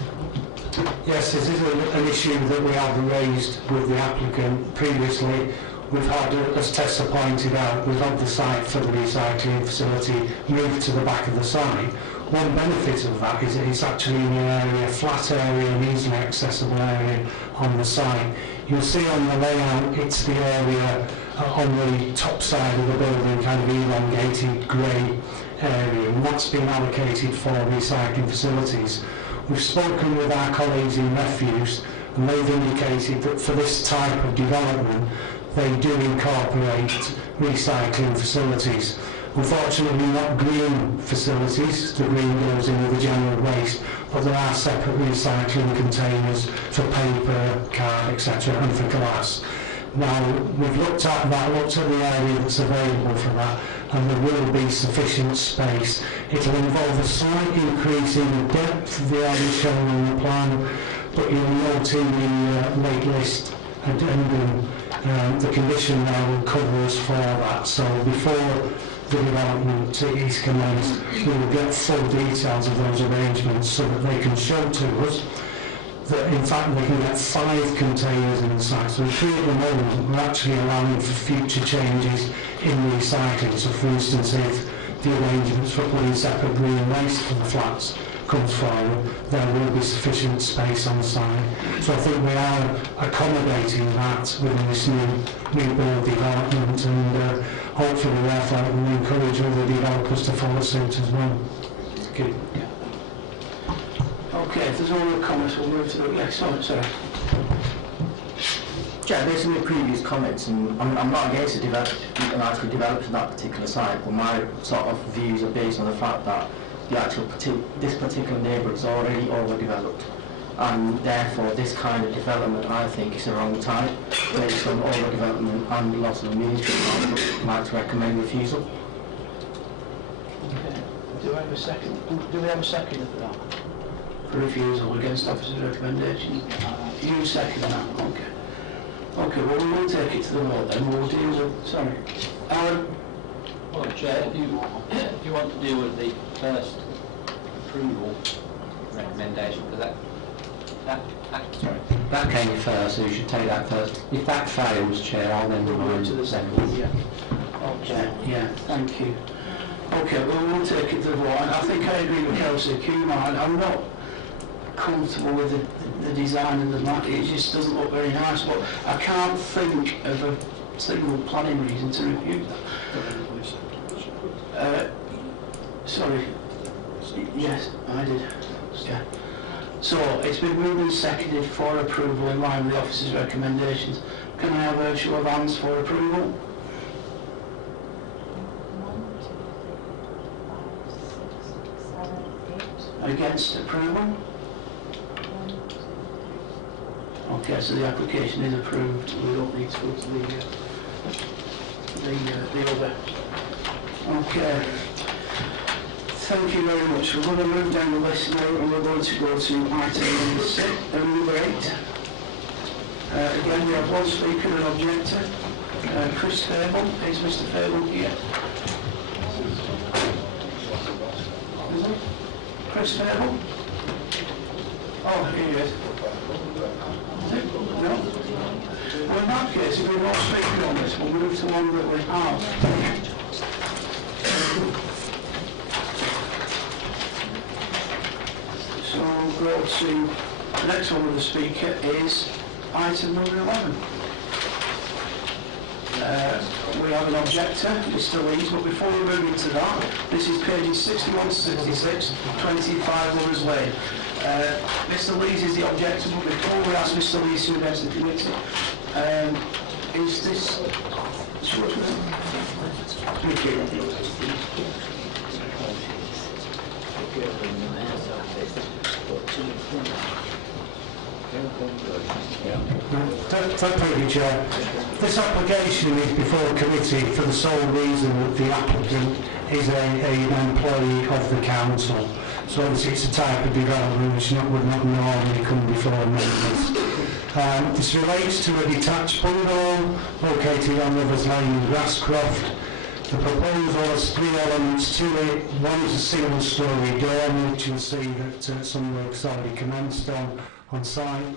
Yes, this is an issue that we have raised with the applicant previously. We've had, as Tessa pointed out, we've had the site for the recycling facility moved to the back of the site. One benefit of that is it's actually in an area, flat area and easily accessible area on the site. You'll see on the layout it's the area on the top side of the building, kind of elongated grey area, and that's been allocated for recycling facilities. We've spoken with our colleagues in refuse and they've indicated that for this type of development they do incorporate recycling facilities. Unfortunately not green facilities, the green goes in with the general waste, but there are separate recycling containers for paper, card, etc. and for glass. Now we've looked at that, looked at the area that's available for that, and there will be sufficient space. It'll involve a slight increase in the depth of the area shown on the plan, but you'll note in the late list addendum the condition there will cover us for that. So before the development is commenced, we will get full details of those arrangements so that they can show to us that in fact they can get 5 containers in the site. So at the moment we're actually allowing for future changes in recycling. So for instance, if the arrangements for putting separate green waste for the flats comes forward, there will be sufficient space on site. So I think we are accommodating that within this new build development, and hopefully therefore it will encourage other developers to follow suit as well. Okay. Okay, if there's no more comments, we'll move to the next one. Sorry. Chair, based on your previous comments, and I'm not against the actually developing that particular site, but my sort of views are based on the fact that this particular neighbourhood is already overdeveloped, and therefore this kind of development I think is the wrong time based on overdevelopment and loss of amenity. I'd like to recommend refusal. Okay. Do we have a second? Do we have a second for that? For refusal against officer's recommendation? You second that, okay. Okay, well we will take it to the vote then. We'll deal with, sorry. Alan? Well, Chair, if you want to deal with the first approval recommendation, because that came first, so you should take that first. If that fails, Chair, I'll then move on to the second. Yeah. Okay, yeah, thank you. Okay, well we'll take it to the vote. And I think I agree with Kelsey Kumar. I'm not comfortable with the design and the market. It just doesn't look very nice, but I can't think of a single planning reason to refuse that. Sorry. Yes, I did. Yeah. So it's been moved and seconded for approval in line with the officer's recommendations. Can I have a show of hands for approval? Against approval? Okay, so the application is approved. We don't need to go to the other. Okay. Thank you very much. We're going to move down the list now and we're going to go to item number 8. Again, we have one speaker and objector. Chris Fable. Is Mr. Fable here? Is he? Chris Fable? Oh, here he is. Is it? No? Well, in that case, if we're not speaking on this, we'll move to one that we have. So we'll go to the next one with the speaker is item number 11. We have an objector, Mr. Lees, but before we move into that, this is pages 61 to 66, 25 Lovers Lane. Mr. Lees is the objector, but before we ask Mr. Lees to address the committee, is this... Thank you. Thank you, Chair. This application is before a committee for the sole reason that the applicant is an employee of the council. So obviously it's a type of development which would not normally come before members. This relates to a detached bungalow located on Lovers Lane in Grasscroft. The proposal has three elements to it. One is a single-storey dorm, which you'll see that some work's already commenced on site,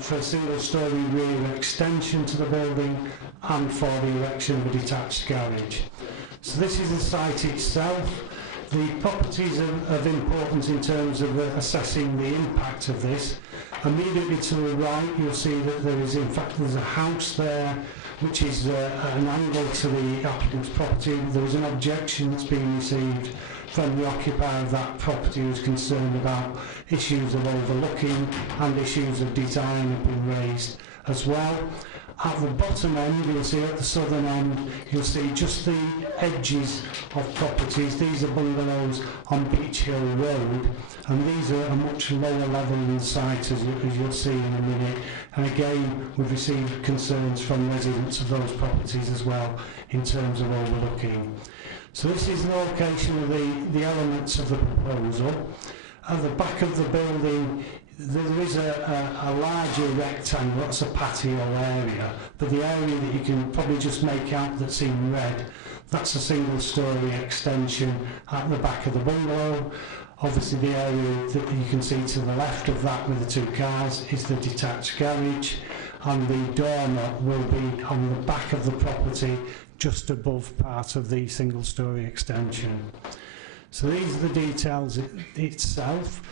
for a single-storey rear extension to the building and for the erection of a detached garage. So this is the site itself. The properties of importance in terms of assessing the impact of this. Immediately to the right you'll see that there's a house there which is an angle to the applicant's property. There was an objection that's been received from the occupier of that property who's concerned about issues of overlooking and issues of design have been raised as well. At the bottom end, you'll see at the southern end, you'll see just the edges of properties. These are bungalows on Beach Hill Road, and these are a much lower level in the site, as you'll see in a minute. And again, we've received concerns from residents of those properties as well in terms of overlooking. So this is the location of the elements of the proposal. At the back of the building, there is a larger rectangle, that's a patio area, but the area that you can probably just make out that's in red, that's a single-storey extension at the back of the bungalow. Obviously the area that you can see to the left of that with the two cars is the detached garage, and the dormer will be on the back of the property just above part of the single-storey extension. So these are the details itself.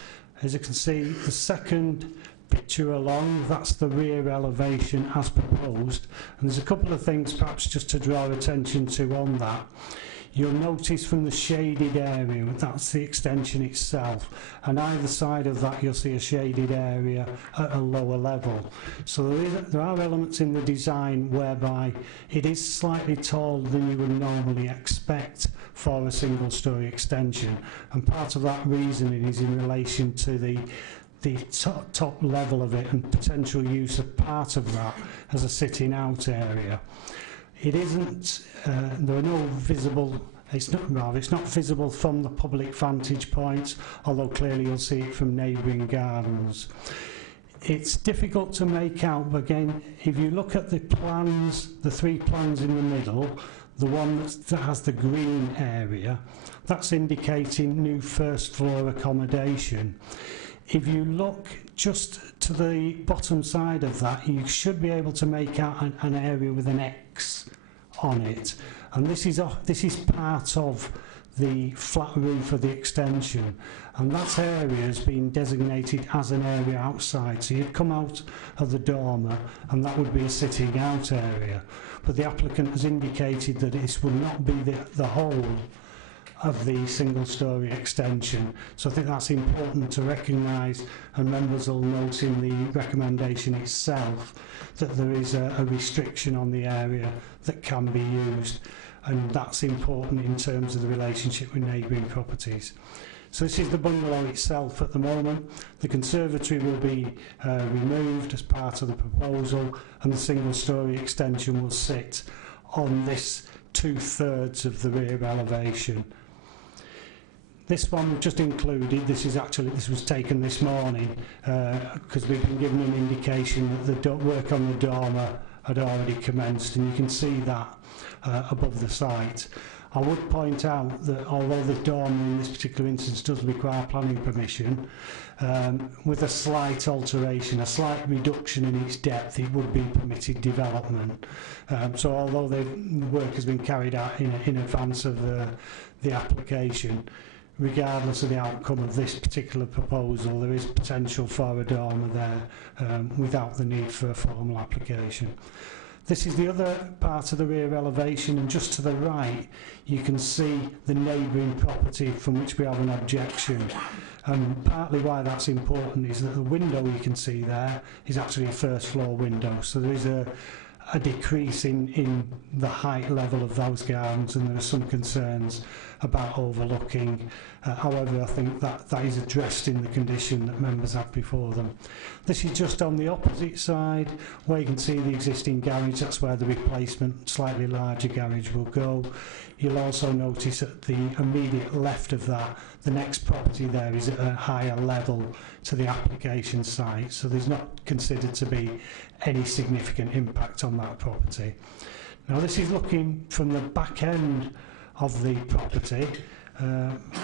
As you can see, the second picture along, that's the rear elevation as proposed. And there's a couple of things perhaps just to draw attention to on that. You'll notice from the shaded area, that's the extension itself. And either side of that, you'll see a shaded area at a lower level. So there are elements in the design whereby it is slightly taller than you would normally expect for a single-storey extension. And part of that reasoning is in relation to the top level of it and potential use of part of that as a sitting out area. It isn't, there are no visible, it's not visible from the public vantage points, although clearly you'll see it from neighbouring gardens. It's difficult to make out, but again, if you look at the plans, the three plans in the middle, the one that has the green area, that's indicating new first floor accommodation. If you look just to the bottom side of that, you should be able to make out an area with an X on it, and this is part of the flat roof of the extension, and that area has been designated as an area outside. So you'd come out of the dormer and that would be a sitting out area, but the applicant has indicated that this will not be the whole of the single-storey extension. So I think that's important to recognise, and members will note in the recommendation itself that there is a restriction on the area that can be used, and that's important in terms of the relationship with neighbouring properties. So this is the bungalow itself at the moment. The conservatory will be removed as part of the proposal, and the single-storey extension will sit on this 2/3 of the rear elevation. This one we've just included. This was taken this morning because we've been given an indication that the work on the dormer had already commenced, and you can see that above the site. I would point out that although the dormer in this particular instance does require planning permission, with a slight alteration, a slight reduction in its depth, it would be permitted development. So although the work has been carried out in advance of the application, regardless of the outcome of this particular proposal, there is potential for a dormer there without the need for a formal application. This is the other part of the rear elevation, and just to the right you can see the neighbouring property from which we have an objection. And partly why that's important is that the window you can see there is actually a first floor window, so there is a decrease in the height level of those gardens, and there are some concerns about overlooking. However, I think that is addressed in the condition that members have before them. This is just on the opposite side where you can see the existing garage. That's where the replacement slightly larger garage will go. You'll also notice at the immediate left of that, the next property there is at a higher level to the application site, so there's not considered to be any significant impact on that property. Now this is looking from the back end of the property.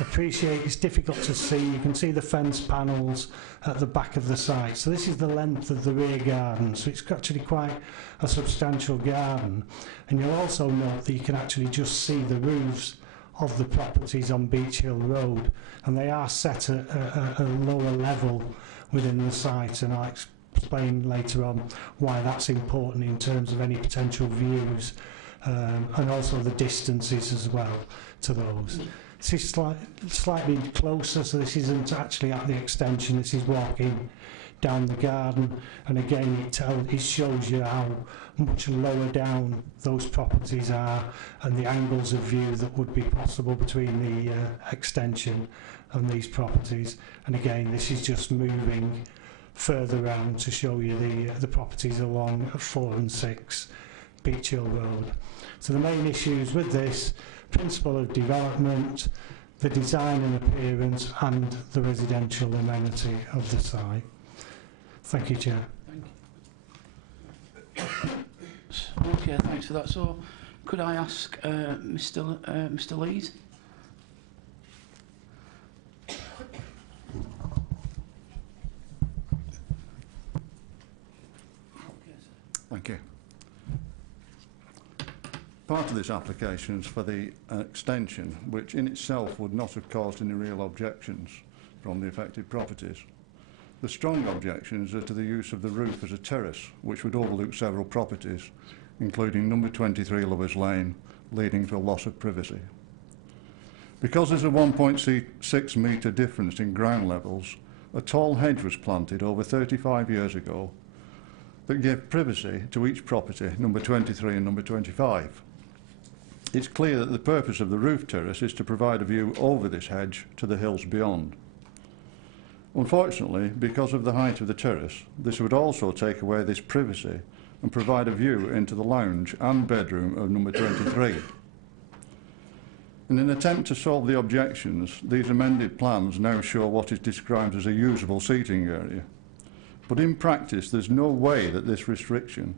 Appreciate it's difficult to see. You can see the fence panels at the back of the site. So this is the length of the rear garden. So it's actually quite a substantial garden. And you'll also note that you can actually just see the roofs of the properties on Beach Hill Road, and they are set at a lower level within the site, and I'll explain later on why that's important in terms of any potential views, and also the distances as well to those. This is slightly closer, so this isn't actually at the extension, this is walking down the garden, and again it shows you how much lower down those properties are and the angles of view that would be possible between the extension and these properties. And again, this is just moving further round to show you the properties along 4 and 6 Beach Hill Road. So the main issues with this: principle of development, the design and appearance, and the residential amenity of the site. Thank you, Chair. Thank you. Okay, thanks for that. So, could I ask Mr. Lees? Thank you. Part of this application is for the extension, which in itself would not have caused any real objections from the affected properties. The strong objections are to the use of the roof as a terrace, which would overlook several properties, including number 23 Lovers Lane, leading to a loss of privacy. Because there's a 1.6 metre difference in ground levels, a tall hedge was planted over 35 years ago that gave privacy to each property, number 23 and number 25. It's clear that the purpose of the roof terrace is to provide a view over this hedge to the hills beyond. Unfortunately, because of the height of the terrace, this would also take away this privacy and provide a view into the lounge and bedroom of number 23. In an attempt to solve the objections, these amended plans now show what is described as a usable seating area. But in practice, there's no way that this restriction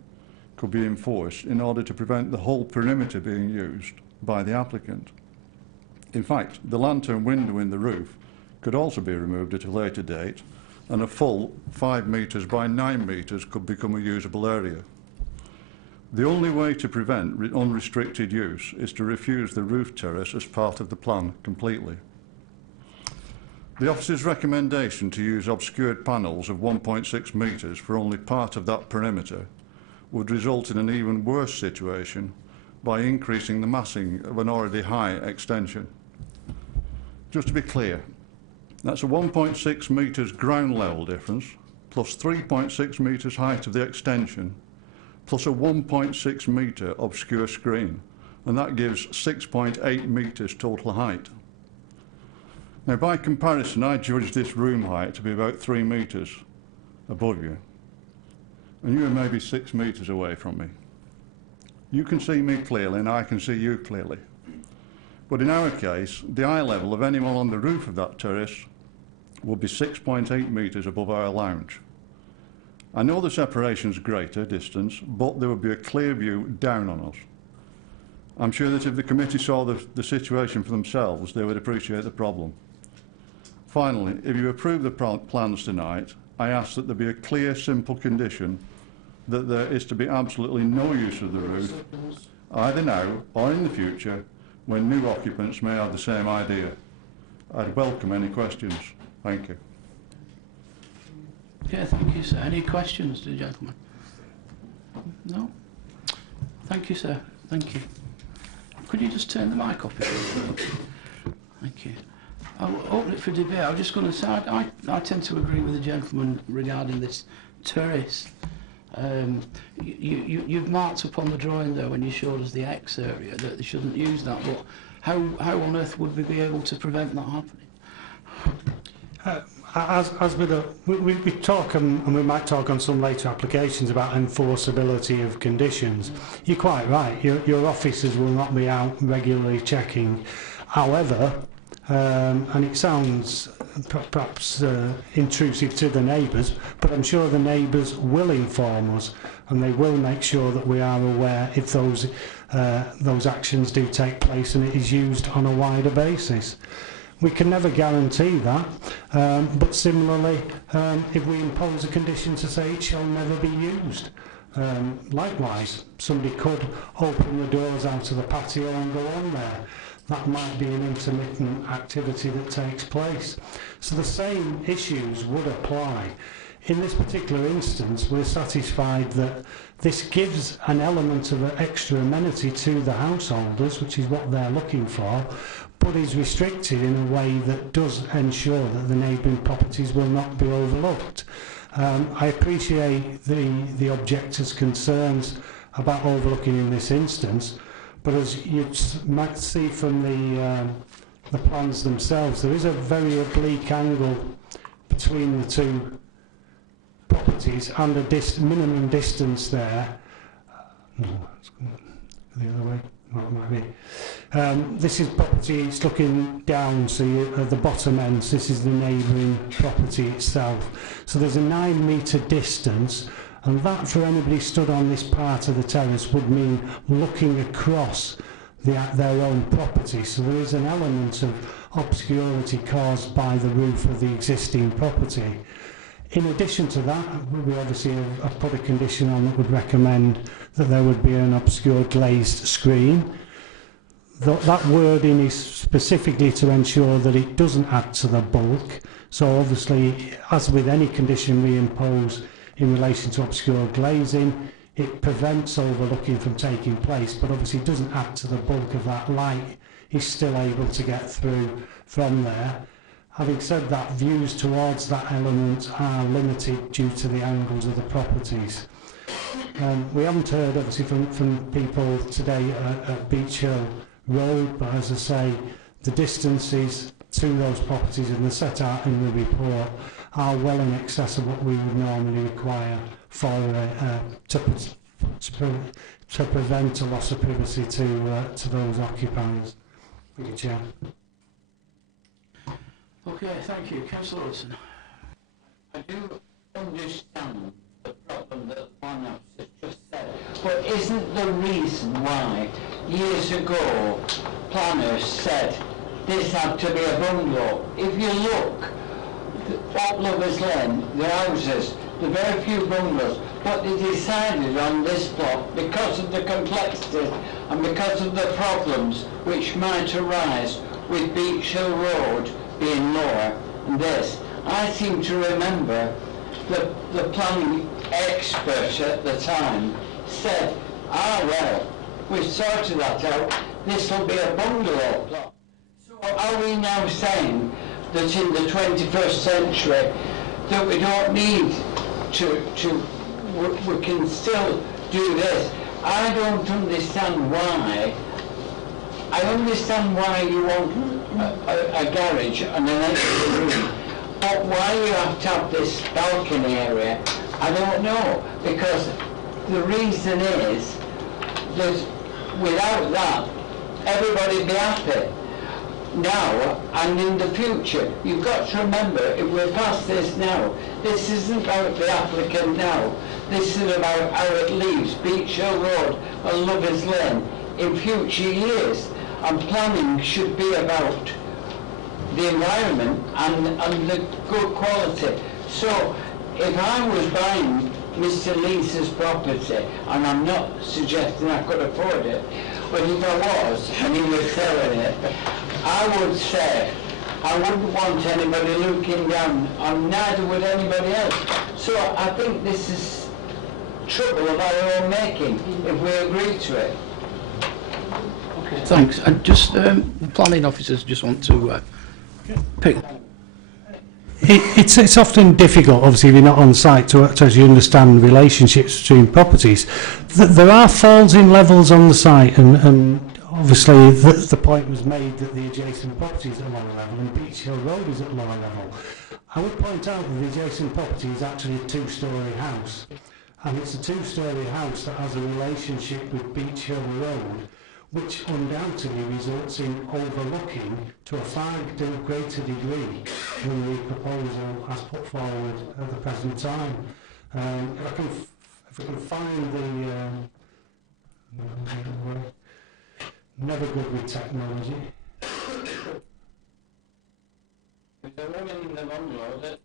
could be enforced in order to prevent the whole perimeter being used by the applicant. In fact, the lantern window in the roof could also be removed at a later date, and a full 5 metres by 9 metres could become a usable area. The only way to prevent unrestricted use is to refuse the roof terrace as part of the plan completely. The officer's recommendation to use obscured panels of 1.6 metres for only part of that perimeter would result in an even worse situation by increasing the massing of an already high extension. Just to be clear, that's a 1.6 metres ground level difference, plus 3.6 metres height of the extension, plus a 1.6 metre obscure screen, and that gives 6.8 metres total height. Now, by comparison, I judge this room height to be about 3 metres above you, and you are maybe 6 metres away from me. You can see me clearly, and I can see you clearly. But in our case, the eye level of anyone on the roof of that terrace would be 6.8 metres above our lounge. I know the separation's greater distance, but there would be a clear view down on us. I'm sure that if the committee saw the situation for themselves, they would appreciate the problem. Finally, if you approve the plans tonight, I ask that there be a clear, simple condition that there is to be absolutely no use of the roof, either now or in the future, when new occupants may have the same idea. I'd welcome any questions. Thank you. Yeah, thank you, sir. Any questions to the gentleman? No? Thank you, sir. Thank you. Could you just turn the mic off? Thank you. I'll open it for debate. I'm just going to say I tend to agree with the gentleman regarding this terrace. You've marked up on the drawing there when you showed us the X area that they shouldn't use that, but how on earth would we be able to prevent that happening? As we talk, and we might talk on some later applications about enforceability of conditions. You're quite right. Your officers will not be out regularly checking. However, and it sounds perhaps intrusive to the neighbours, but I'm sure the neighbours will inform us, and they will make sure that we are aware if those actions do take place and it is used on a wider basis. We can never guarantee that, but similarly, if we impose a condition to say it shall never be used, likewise, somebody could open the doors out of the patio and go on there. That might be an intermittent activity that takes place. So the same issues would apply. In this particular instance, we're satisfied that this gives an element of an extra amenity to the householders, which is what they're looking for, but is restricted in a way that does ensure that the neighbouring properties will not be overlooked. I appreciate the objectors' concerns about overlooking in this instance, but as you might see from the plans themselves, there is a very oblique angle between the two properties and a minimum distance there. No, let's go the other way. Well, it might be. This is property, it's looking down, so at the bottom end, so this is the neighbouring property itself. So there's a 9 metre distance, and that for anybody stood on this part of the terrace would mean looking across their own property. So there is an element of obscurity caused by the roof of the existing property. In addition to that, we obviously have put a condition on that would recommend that there would be an obscure glazed screen. That wording is specifically to ensure that it doesn't add to the bulk. So obviously, as with any condition we impose in relation to obscure glazing, it prevents overlooking from taking place, but obviously it doesn't add to the bulk of that. Light is still able to get through from there. Having said that, views towards that element are limited due to the angles of the properties. We haven't heard obviously from people today at Beach Hill Road, but as I say, the distances to those properties and the set out in the report are well in excess of what we would normally require for to prevent a loss of privacy to those occupiers. Thank you, Chair. Okay, thank you. Councillor Wilson. I do understand the problem that one of us just said, but isn't the reason why years ago planners said this had to be a bungalow? If you look up Lovers Lane, the houses, there are very few bungalows, but they decided on this block because of the complexities and because of the problems which might arise with Beach Hill Road being lower than this. I seem to remember the planning expert at the time said, well, we've sorted that out, this will be a bungalow plot. So are we now saying that in the 21st century that we don't need we can still do this? I don't understand why. I understand why you want a garage and an extra room, but why you have to have this balcony area, I don't know, because the reason is that without that, everybody would be happy. now and in the future. You've got to remember, if we're past this now, this isn't about the applicant now. This is about how it leaves Beach Hill Road and Lovers Lane in future years. And planning should be about the environment and the good quality. So if I was buying Mr. Lee's property, and I'm not suggesting I could afford it, but if I was and he was selling it, I would say I wouldn't want anybody looking down, and neither would anybody else. So I think this is trouble of our own making if we agree to it. Okay, thanks. And just the planning officers just want to pick. It's often difficult, obviously, if you're not on site, to actually understand relationships between properties. There are falls in levels on the site, and obviously the point was made that the adjacent property is at a lower level and Beach Hill Road is at a lower level. I would point out that the adjacent property is actually a two-storey house, and it's a two-storey house that has a relationship with Beach Hill Road, which undoubtedly results in overlooking to a far greater degree than the proposal as put forward at the present time. If I can find the never good with technology. The woman in the bungalow that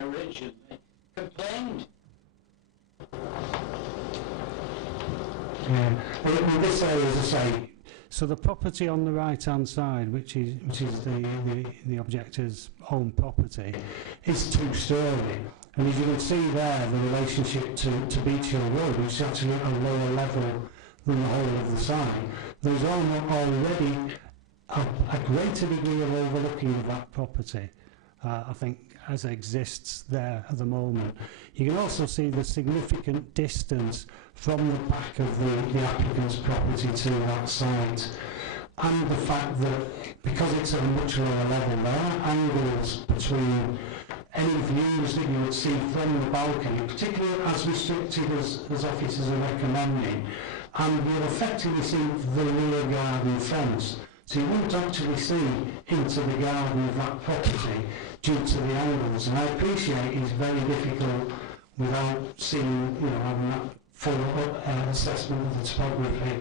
originally complained. Yeah. In this area, as I say, so the property on the right-hand side, which is the objector's own property, is two-storey. And as you can see there, the relationship to Beach Hill Road, which is actually at a lower level than the whole of the site, there's already a greater degree of overlooking of that property, I think, as exists there at the moment. You can also see the significant distance from the back of the applicant's property to that site, and the fact that because it's at a much lower level, there are angles between any views that you would see from the balcony, particularly as restricted as officers are recommending, and you'll effectively see the rear garden fence. So you won't actually see into the garden of that property due to the angles. And I appreciate it's very difficult without seeing, having that full assessment of the topography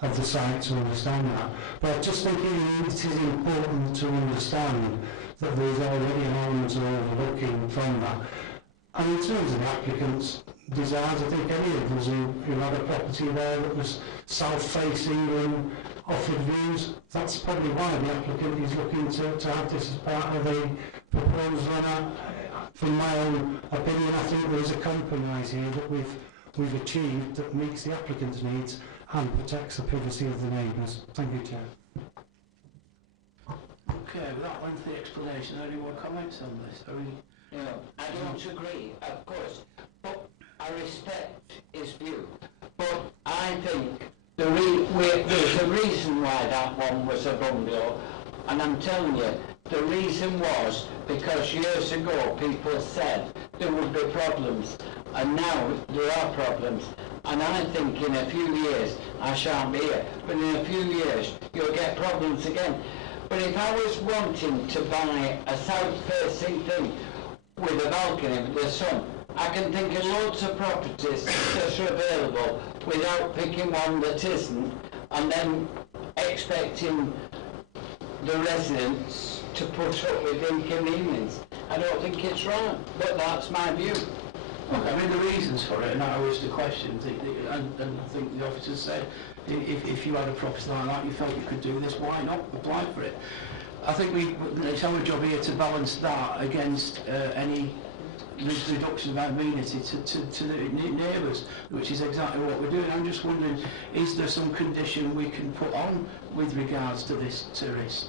of the site to understand that. But I just think it is important to understand that there's already an element of overlooking from that. And in terms of the applicant's desires, I think any of us who had a property there that was south-facing and offered views, that's probably why the applicant is looking to have this as part of the proposal. And from my own opinion, I think there is a compromise here that we've achieved that meets the applicant's needs and protects the privacy of the neighbours. Thank you, Chair. Okay, with that lengthy explanation, any more comments on this? I don't agree, of course, but I respect his view. But I think there's a reason why that one was a bungalow, and I'm telling you, the reason was because years ago people said there would be problems, and now there are problems. And I think in a few years, I shan't be here, but in a few years you'll get problems again. But if I was wanting to buy a south-facing thing with a balcony with the sun, I can think of loads of properties that are available without picking one that isn't, and then expecting the residents to put up with inconvenience. I don't think it's right, but that's my view. I mean, the reasons for it, and that was the question, and I think the officers said, if you had a property like that, you felt you could do this, why not apply for it? I think it's our job here to balance that against any reduction of amenity to the neighbours, which is exactly what we're doing. I'm just wondering, is there some condition we can put on with regards to this tourist?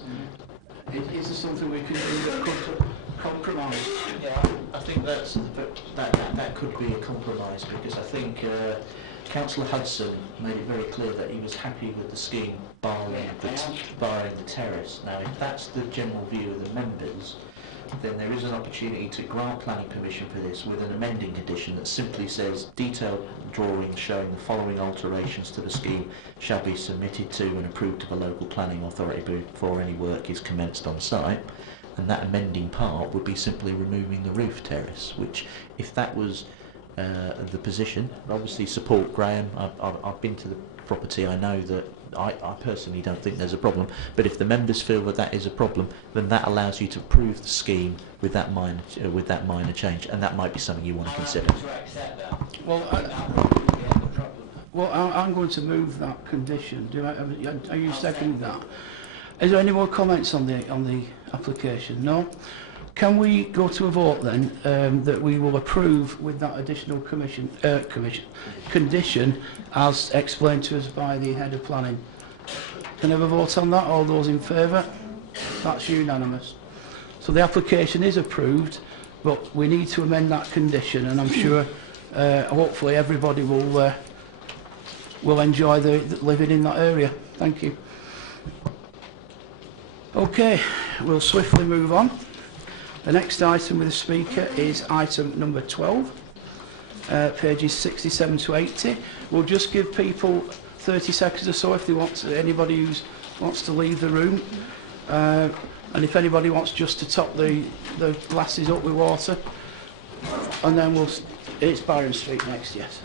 Is there something we can do that could compromise? Yeah, I think that could be a compromise, because I think Councillor Hudson made it very clear that he was happy with the scheme barring the terrace. Now, if that's the general view of the members, then there is an opportunity to grant planning permission for this with an amending condition that simply says detailed drawings showing the following alterations to the scheme shall be submitted to and approved to the local planning authority before any work is commenced on site. And that amending part would be simply removing the roof terrace, which, if that was the position, obviously support Graham. I've been to the property, I know that I personally don't think there's a problem, but if the members feel that that is a problem, then that allows you to approve the scheme with that minor change, and that might be something you want to consider. Well, I'm going to move that condition. Are you seconding that? Is there any more comments on the application? No? Can we go to a vote then that we will approve with that additional condition as explained to us by the head of planning? Can I have a vote on that? All those in favour? That's unanimous. So the application is approved, but we need to amend that condition, and I'm sure hopefully everybody will enjoy living in that area. Thank you. Okay, we'll swiftly move on. The next item with the speaker is item number 12, pages 67 to 80. We'll just give people 30 seconds or so if they want to, anybody who wants to leave the room. And if anybody wants just to top the glasses up with water. And then it's Byron Street next, yes.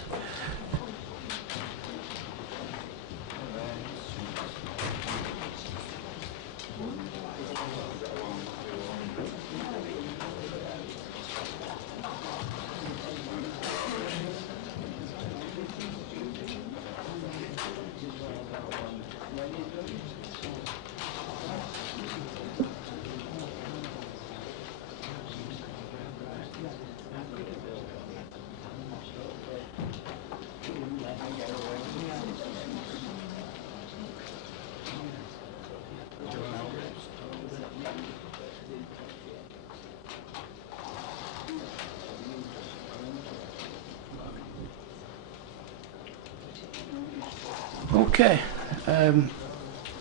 Okay,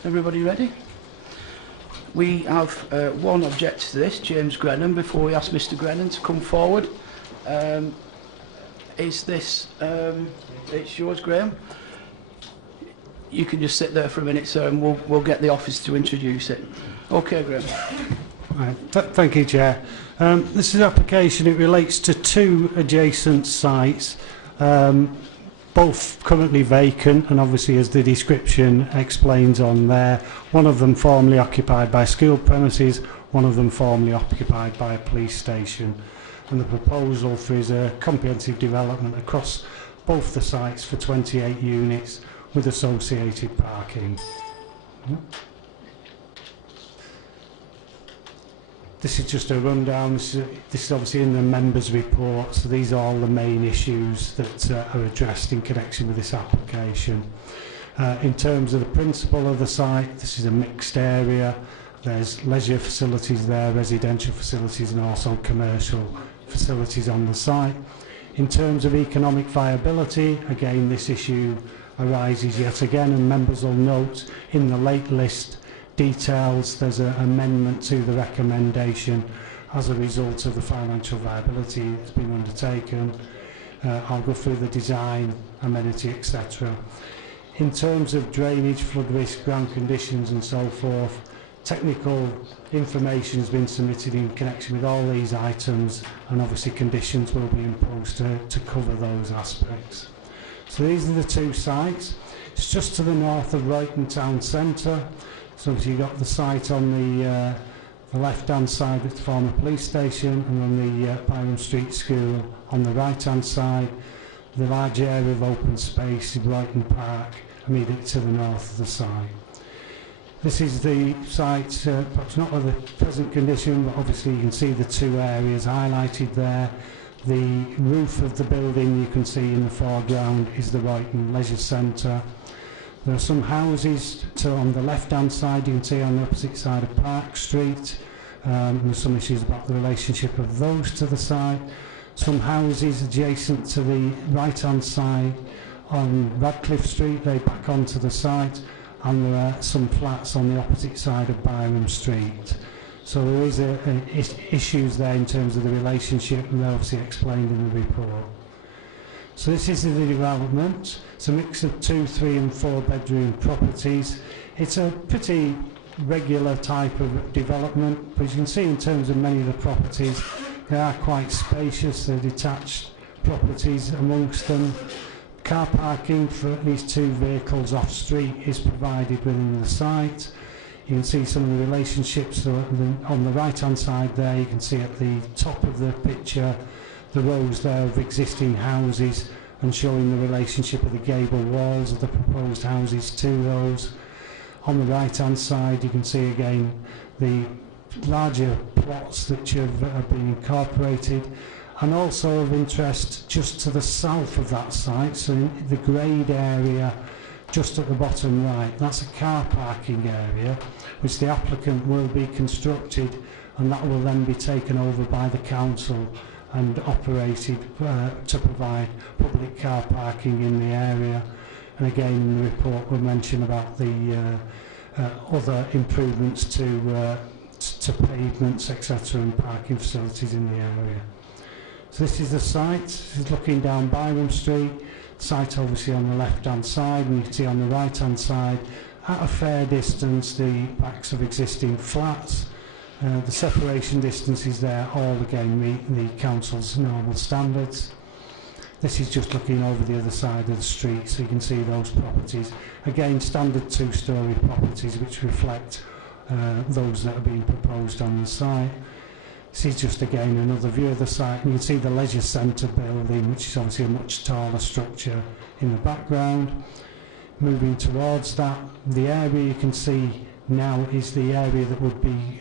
everybody ready? We have one objector to this, James Grennan. Before we ask Mr Grennan to come forward, is this, it's yours, Graham? You can just sit there for a minute, sir, and we'll get the office to introduce it. Okay, Graham. Right. Thank you, Chair. This is an application. It relates to two adjacent sites, both currently vacant, and obviously, as the description explains on there, one of them formerly occupied by school premises, one of them formerly occupied by a police station. And the proposal for is a comprehensive development across both the sites for 28 units with associated parking. This is just a rundown. This is obviously in the members' report, so these are all the main issues that are addressed in connection with this application. In terms of the principle of the site, this is a mixed area. There's leisure facilities there, residential facilities, and also commercial facilities on the site. In terms of economic viability, again, this issue arises yet again, and members will note in the late list details there's an amendment to the recommendation as a result of the financial viability that's been undertaken. I'll go through the design, amenity, etc. In terms of drainage, flood risk, ground conditions and so forth, technical information has been submitted in connection with all these items, and obviously conditions will be imposed to cover those aspects. So these are the two sites. It's just to the north of Brighton Town Centre. So you've got the site on the left-hand side with the former police station, and on the Byron Street School on the right-hand side. The large area of open space in Brighton Park immediately to the north of the site. This is the site, perhaps not of the present condition, but obviously you can see the two areas highlighted there. The roof of the building you can see in the foreground is the Brighton Leisure Centre. There are some houses on the left-hand side, you can see on the opposite side of Park Street. There's some issues about the relationship of those to the site. Some houses adjacent to the right-hand side on Radcliffe Street, they back onto the site. And there are some flats on the opposite side of Byron Street. So there is issues there in terms of the relationship, and they're obviously explained in the report. So this is the development. It's a mix of 2, 3 and 4 bedroom properties. It's a pretty regular type of development, but as you can see in terms of many of the properties, they are quite spacious. They're detached properties amongst them. Car parking for at least 2 vehicles off street is provided within the site. You can see some of the relationships on the right hand side there. You can see at the top of the picture the rows there of existing houses and showing the relationship of the gable walls of the proposed houses to those. On the right hand side you can see again the larger plots that have been incorporated, and also of interest just to the south of that site, so in the greyed area just at the bottom right, that's a car parking area which the applicant will be constructed, and that will then be taken over by the council and operated to provide public car parking in the area. And again in the report we'll mention about the other improvements to pavements, etc., and parking facilities in the area. So this is the site. This is looking down Byram Street. Site obviously on the left hand side, and you can see on the right hand side at a fair distance the backs of existing flats. The separation distances there all again meet the council's normal standards. This is just looking over the other side of the street, so you can see those properties. Again, standard 2-storey properties which reflect those that are being proposed on the site. This is just again another view of the site, and you can see the leisure centre building, which is obviously a much taller structure in the background. Moving towards that, the area you can see now is the area that would be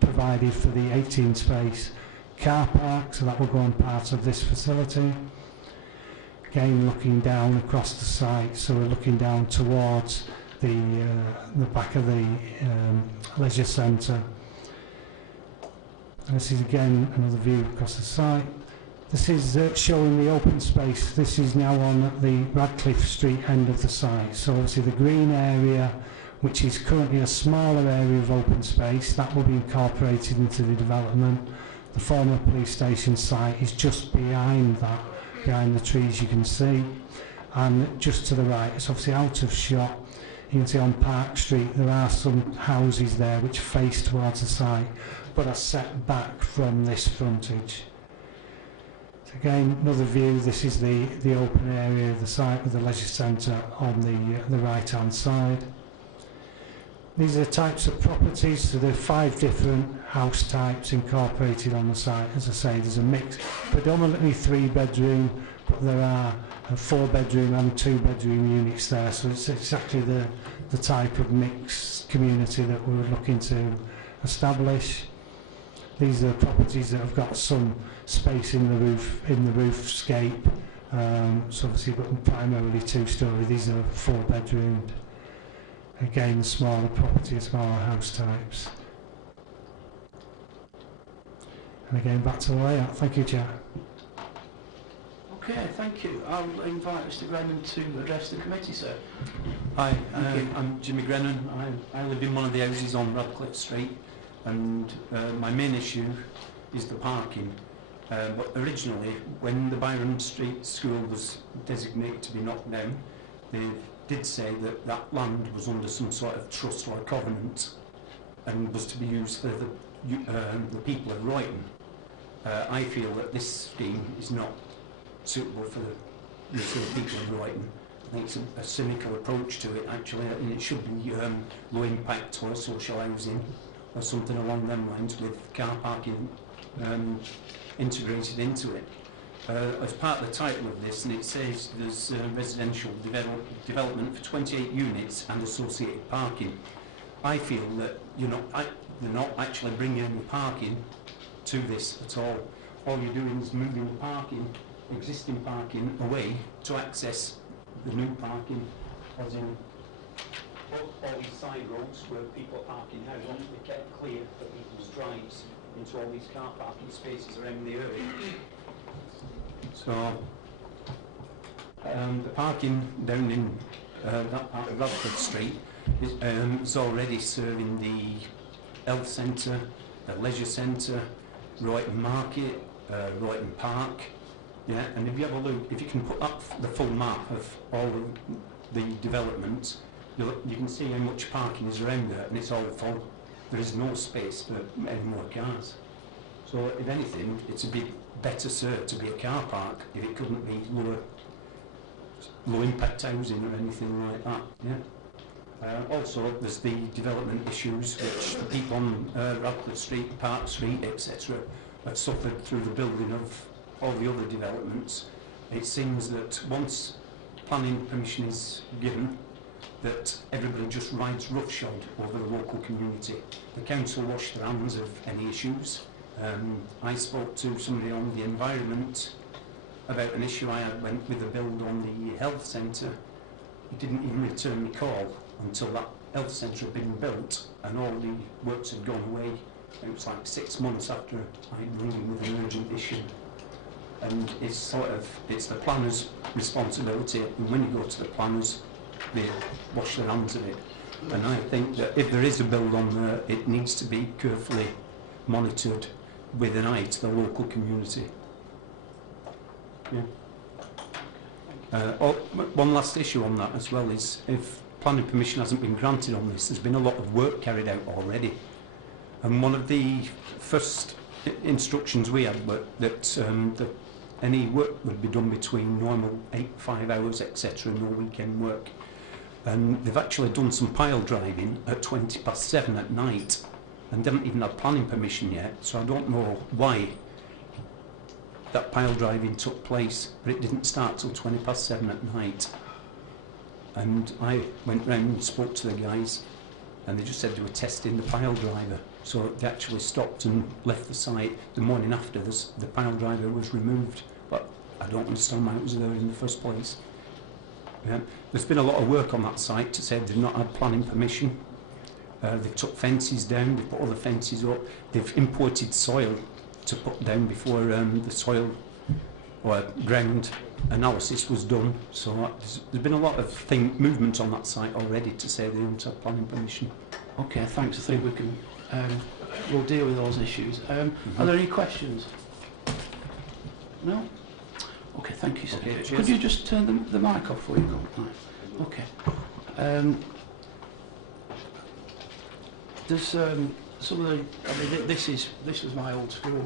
provided for the 18-space car park, so that will go on part of this facility. Again, looking down across the site, so we're looking down towards the back of the leisure centre. This is again another view across the site. This is showing the open space. This is now on the Radcliffe Street end of the site. So obviously the green area, which is currently a smaller area of open space, that will be incorporated into the development. The former police station site is just behind that, behind the trees you can see. And just to the right, it's obviously out of shot. You can see on Park Street there are some houses there which face towards the site, but are set back from this frontage. So again, another view. This is the open area of the site with the leisure centre on the right hand side. These are the types of properties, so there are 5 different house types incorporated on the site. As I say, there's a mix, predominantly 3-bedroom, but there are 4-bedroom and 2-bedroom units there, so it's exactly the type of mixed community that we're looking to establish. These are properties that have got some space in the roofscape, so obviously but primarily 2-storey. These are 4-bedroomed. Again, smaller property, smaller house types. And again, back to the layout. Thank you, Chair. Okay, thank you. I'll invite Mr. Grennan to address the committee, sir. Hi, I'm Jimmy Grennan. I live in one of the houses on Radcliffe Street, and my main issue is the parking. But originally, when the Byron Street School was designated to be knocked down, they did say that that land was under some sort of trust or covenant and was to be used for the people of Royton. I feel that this scheme is not suitable for the people of Royton. I think it's a cynical approach to it, actually, and it should be low impact or social housing or something along them lines with car parking integrated into it. As part of the title of this, and it says there's residential development for 28 units and associated parking. I feel that they're not actually bringing any parking to this at all. All you're doing is moving the parking, existing parking, away to access the new parking, as in all these side roads where people are parking now want to be kept clear for people's drives into all these car parking spaces around the area. So the parking down in that part of Radcliffe Street is already serving the health centre, the leisure centre, Royton Market, Royton Park. Yeah, and if you have a look, if you can put up the full map of all the developments, you can see how much parking is around there, and it's all full. There is no space for any more cars. So if anything, it's a bit better served to be a car park if it couldn't be low impact housing or anything like that. Yeah. Also, there's the development issues which the people on Radcliffe Street, Park Street, etc. have suffered through the building of all the other developments. It seems that once planning permission is given, that everybody just rides roughshod over the local community. The council wash their hands of any issues. I spoke to somebody on the environment about an issue I had went with a build on the health centre. He didn't even return my call until that health centre had been built and all the works had gone away. It was like 6 months after I'd rung him with an urgent issue. And it's the planner's responsibility, and when you go to the planners, they wash their hands of it. And I think that if there is a build on there, it needs to be carefully monitored with an eye to the local community. Yeah. One last issue on that as well is if planning permission hasn't been granted on this, there's been a lot of work carried out already. And one of the first instructions we had were that any work would be done between normal 5 hours, etc., no weekend work. And they've actually done some pile driving at 7:20 at night, and they haven't even had planning permission yet, so I don't know why that pile driving took place, but it didn't start till 7:20 at night. And I went round and spoke to the guys, and they just said they were testing the pile driver. So they actually stopped and left the site the morning after the pile driver was removed. But I don't understand why it was there in the first place. Yeah. There's been a lot of work on that site to say they've not had planning permission. They've took fences down, they've put other fences up, they've imported soil to put down before the soil or ground analysis was done. So there's been a lot of movement on that site already to say they don't have planning permission. Okay, thanks. I think we can we'll deal with those issues. Are there any questions? No? Okay, thank you, sir. Okay, could you just turn the mic off before you go? Right. Okay. There's some of the. I mean, this was my old school,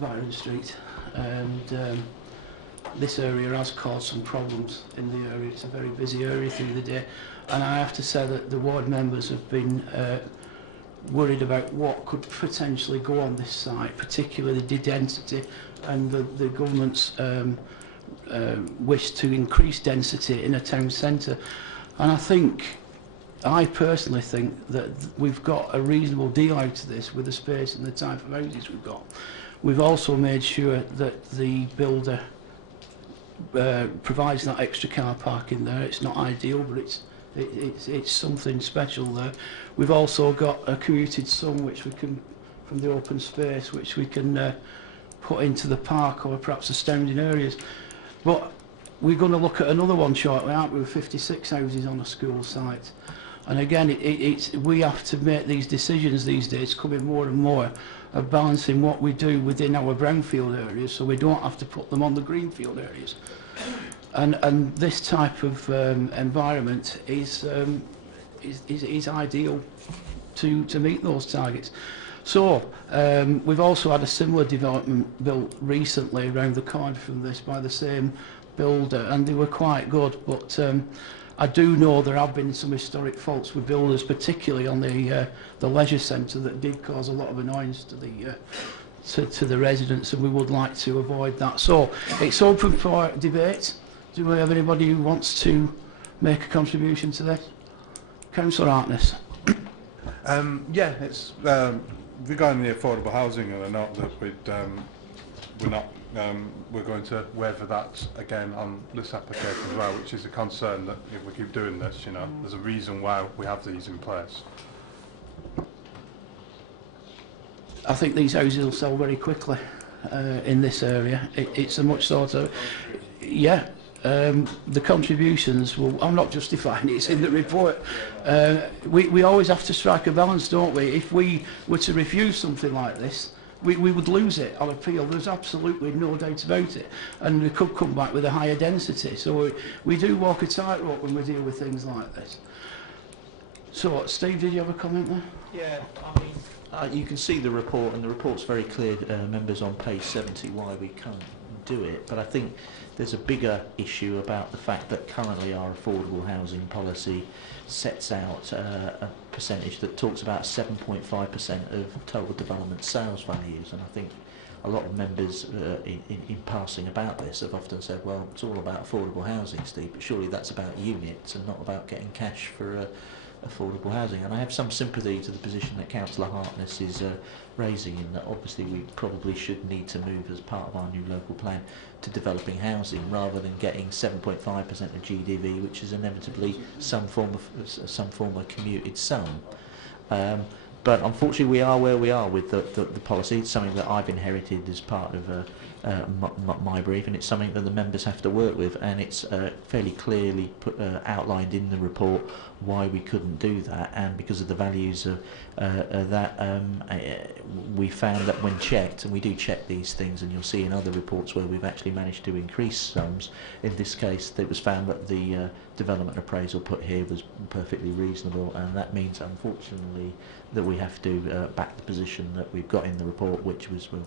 Byron Street, and this area has caused some problems in the area. It's a very busy area through the day, and I have to say that the ward members have been worried about what could potentially go on this site, particularly the density and the government's wish to increase density in a town centre. And I personally think that we've got a reasonable deal out of this with the space and the type of houses we've got. We've also made sure that the builder provides that extra car parking there. It's not ideal, but it's something special there. We've also got a commuted sun which we can, from the open space, which we can put into the park or perhaps astounding areas. But we're going to look at another one shortly, aren't we, with 56 houses on a school site. And again, we have to make these decisions these days, coming more and more, of balancing what we do within our brownfield areas, so we don't have to put them on the greenfield areas. And this type of environment is ideal to meet those targets. So we've also had a similar development built recently around the corner from this by the same builder, and they were quite good, but I do know there have been some historic faults with builders, particularly on the leisure centre, that did cause a lot of annoyance to the residents, and we would like to avoid that. So it's open for debate. Do we have anybody who wants to make a contribution to this? Councillor Hartness. Yeah, it's regarding the affordable housing, and I know that we're going to waiver that again on this application as well, which is a concern that if we keep doing this, you know, there's a reason why we have these in place. I think these houses will sell very quickly in this area. It's a much sort of, yeah, the contributions, well, I'm not justifying it, it's in the report. We always have to strike a balance, don't we? If we were to refuse something like this, we would lose it on appeal. There's absolutely no doubt about it. And we could come back with a higher density. So we do walk a tightrope when we deal with things like this. So, Steve, did you have a comment there? Yeah, I mean, you can see the report, and the report's very clear, members, on page 70, why we can't do it. But I think there's a bigger issue about the fact that currently our affordable housing policy sets out a percentage that talks about 7.5% of total development sales values, and I think a lot of members in passing about this have often said, well, it's all about affordable housing, Steve, but surely that's about units and not about getting cash for affordable housing. And I have some sympathy to the position that Councillor Hartness is raising, in that obviously we probably should need to move as part of our new local plan to developing housing rather than getting 7.5% of GDV, which is inevitably some form of commuted sum. But unfortunately we are where we are with the policy. It's something that I've inherited as part of my brief, and it's something that the members have to work with, and it's fairly clearly outlined in the report why we couldn't do that. And because of the values of that, we found that when checked, and we do check these things, and you'll see in other reports where we've actually managed to increase sums, in this case it was found that the development appraisal put here was perfectly reasonable, and that means unfortunately that we have to back the position that we've got in the report, which was we'll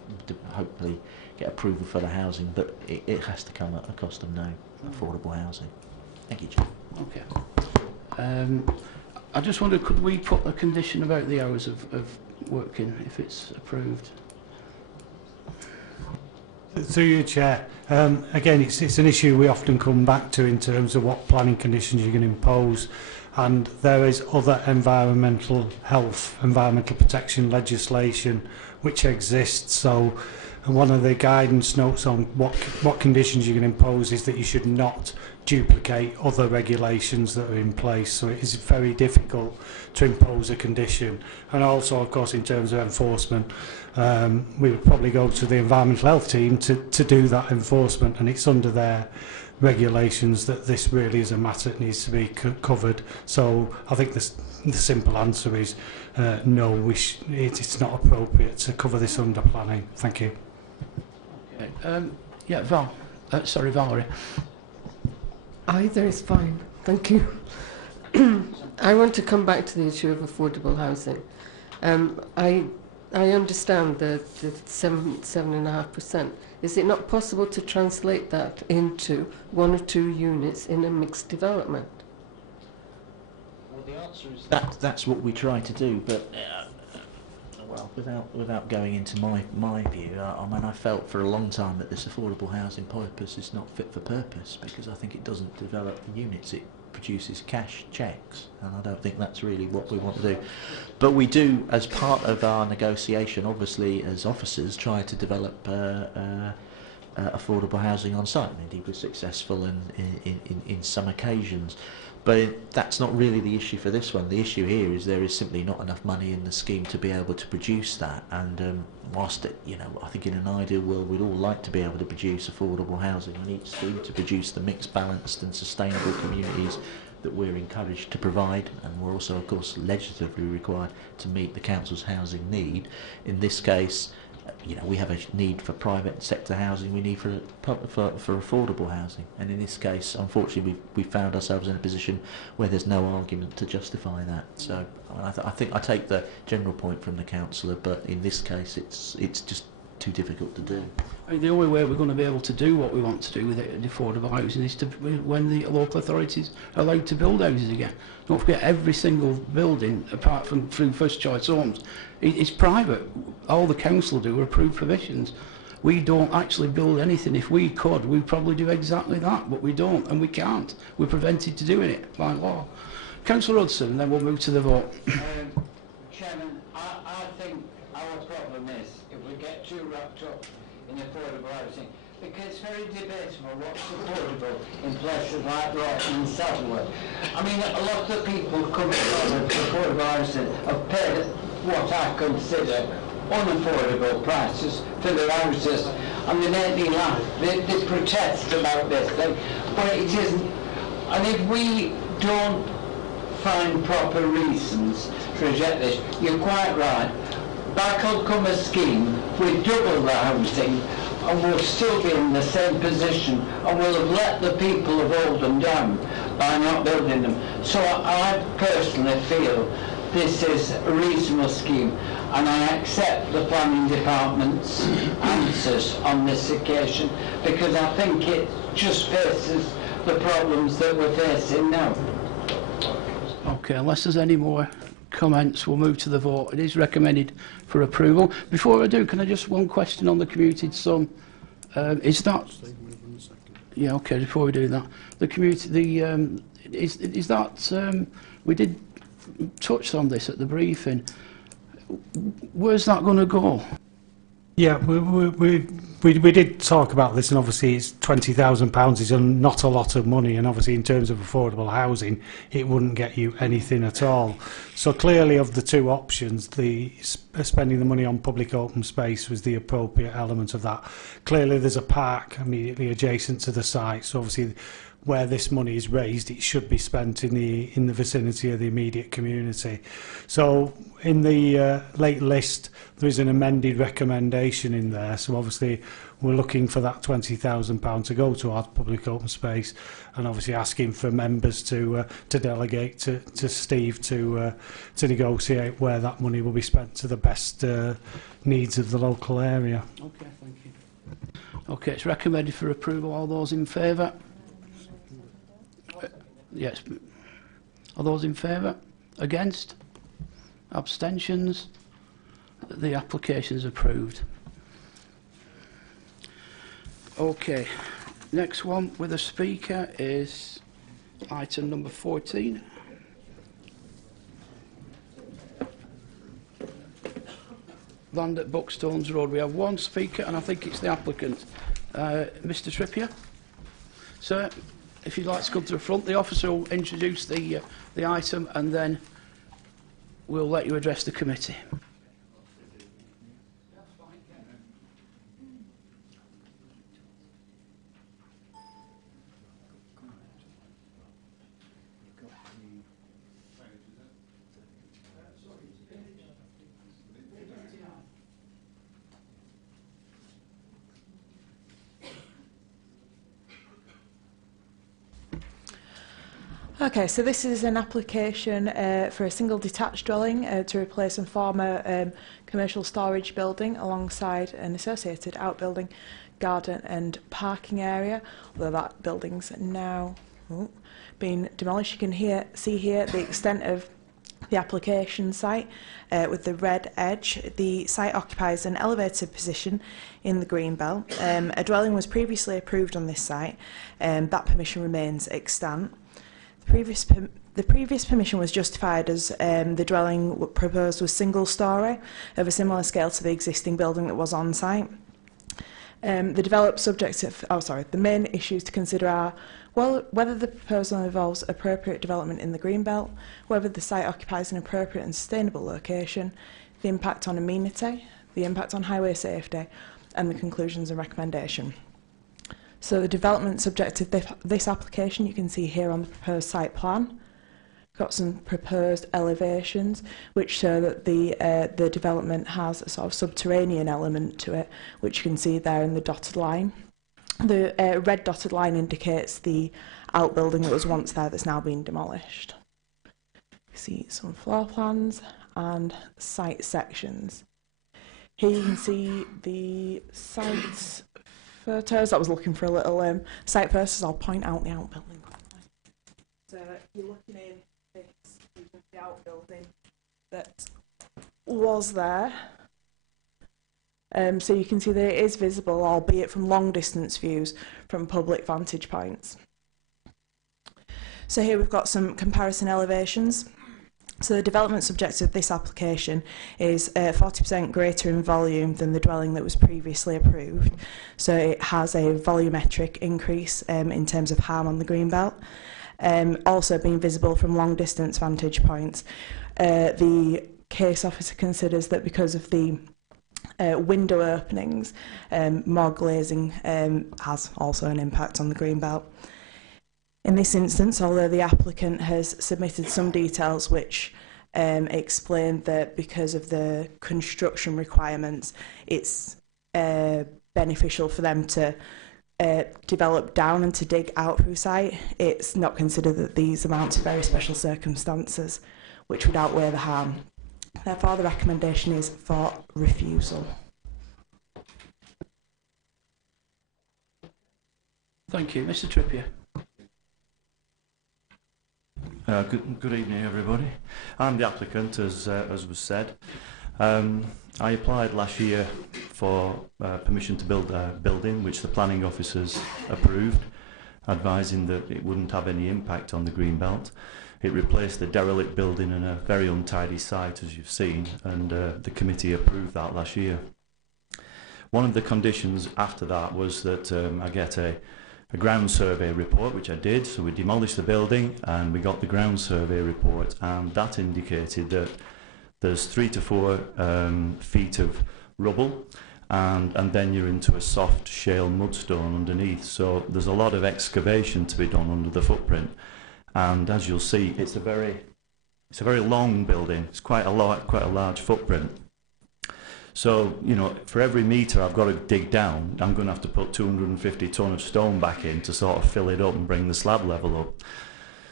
hopefully get approval for the housing, but it has to come at a cost of no affordable housing. Thank you, Chair. Okay. I just wondered, could we put a condition about the hours of working if it's approved? Through you, Chair. Again, it's an issue we often come back to in terms of what planning conditions you can impose, and there is other environmental protection legislation which exists. So, and one of the guidance notes on what conditions you can impose is that you should not duplicate other regulations that are in place. So it is very difficult to impose a condition. And also, of course, in terms of enforcement, we would probably go to the environmental health team to do that enforcement, and it's under their regulations that this really is a matter that needs to be covered. So I think the simple answer is no, it's not appropriate to cover this under planning. Thank you. Okay. Yeah, Valerie. Either is fine, thank you. I want to come back to the issue of affordable housing. I understand the 7.5%. Is it not possible to translate that into 1 or 2 units in a mixed development? Well, the answer is that's what we try to do, but well, without going into my view, I mean, I felt for a long time that this affordable housing purpose is not fit for purpose, because I think it doesn't develop units, it produces cash checks, and I don't think that's really what we want to do. But we do, as part of our negotiation, obviously as officers, try to develop affordable housing on site, and indeed we're successful in some occasions. But that's not really the issue for this one. The issue here is there is simply not enough money in the scheme to be able to produce that. And whilst I think in an ideal world we'd all like to be able to produce affordable housing on each scheme to produce the mixed, balanced and sustainable communities that we're encouraged to provide, and we're also, of course, legislatively required to meet the council's housing need. In this case, we have a need for private sector housing, we need for affordable housing, and in this case, unfortunately, we found ourselves in a position where there's no argument to justify that. So I think I take the general point from the councillor, but in this case, it's just too difficult to do. I mean, the only way we're going to be able to do what we want to do with it, affordable housing, is when the local authorities are allowed to build houses again. Don't forget, every single building, apart from through first choice homes, it's private. All the council do are approve provisions. We don't actually build anything. If we could, we'd probably do exactly that, but we don't, and we can't. We're prevented to doing it by law. Councillor Hudson, then we'll move to the vote. Chairman, I think our problem is if we get too wrapped up in affordable housing, because it's very debatable what's affordable in places like Rotten and Saddleworth. I mean, a lot of people coming forward to affordable housing have paid what I consider unaffordable prices for their houses. and they make me laugh. They protest about this thing, but it isn't. And if we don't find proper reasons to reject this, you're quite right. Back will come a scheme with double the housing, and we'll still be in the same position, and we'll have let the people of Oldham down by not building them. So I personally feel this is a reasonable scheme, and I accept the planning department's answers on this occasion, because I think it just faces the problems that we're facing now. Okay, unless there's any more comments, we'll move to the vote. It is recommended for approval. Before I do, can I just one question on the commuted sum? Is that? Yeah, okay. Before we do that, the is that we did touch on this at the briefing. Where's that going to go? Yeah, we did talk about this, and obviously it's £20,000 is not a lot of money, and obviously in terms of affordable housing it wouldn't get you anything at all. So clearly, of the two options, the spending the money on public open space was the appropriate element of that. Clearly there's a park immediately adjacent to the site, so obviously where this money is raised, it should be spent in the vicinity of the immediate community. So in the late list, there is an amended recommendation in there. So obviously we're looking for that £20,000 to go towards public open space, and obviously asking for members to delegate to Steve to negotiate where that money will be spent to the best needs of the local area. Okay, thank you. Okay, it's recommended for approval. All those in favour? Yes. Are those in favour? Against? Abstentions? The application is approved. Okay. Next one with a speaker is item number 14. Land at Buckstones Road. We have one speaker, and I think it's the applicant. Mr. Trippier? Sir? If you'd like to come to the front, the officer will introduce the item, and then we'll let you address the committee. Okay, so this is an application for a single detached dwelling to replace a former commercial storage building alongside an associated outbuilding, garden and parking area, although that building's now been demolished. You can see here the extent of the application site with the red edge. The site occupies an elevated position in the green belt. A dwelling was previously approved on this site, and that permission remains extant. The previous permission was justified as the dwelling proposed was single storey of a similar scale to the existing building that was on site. The main issues to consider are whether the proposal involves appropriate development in the green belt, whether the site occupies an appropriate and sustainable location, the impact on amenity, the impact on highway safety, and the conclusions and recommendation. So the development subject to this application you can see here on the proposed site plan. Got some proposed elevations which show that the development has a sort of subterranean element to it, which you can see there in the dotted line. The red dotted line indicates the outbuilding that was once there that's now been demolished. You see some floor plans and site sections. Here you can see the site photos. I was looking for a little site photos. I'll point out the outbuilding. So you're looking in this, the outbuilding that was there. So you can see that it is visible, albeit from long distance views from public vantage points. So here we've got some comparison elevations. So the development subject of this application is 40% greater in volume than the dwelling that was previously approved. So it has a volumetric increase in terms of harm on the greenbelt. Also being visible from long distance vantage points. The case officer considers that because of the window openings, more glazing has also an impact on the green belt. In this instance, although the applicant has submitted some details which explain that because of the construction requirements, it's beneficial for them to develop down and to dig out through site, it's not considered that these amount to very special circumstances which would outweigh the harm. Therefore, the recommendation is for refusal. Thank you. Mr Trippier. Good evening, everybody. I'm the applicant, as was said. I applied last year for permission to build a building, which the planning officers approved, advising that it wouldn't have any impact on the green belt. It replaced the derelict building in a very untidy site, as you've seen, and the committee approved that last year. One of the conditions after that was that I get a ground survey report, which I did. So we demolished the building and we got the ground survey report, and that indicated that there's 3 to 4 feet of rubble, and then you're into a soft shale mudstone underneath. So there's a lot of excavation to be done under the footprint, and as you'll see, it's a very long building. It's quite a large footprint. So, you know, for every metre I've got to dig down, I'm going to have to put 250 tonne of stone back in to sort of fill it up and bring the slab level up.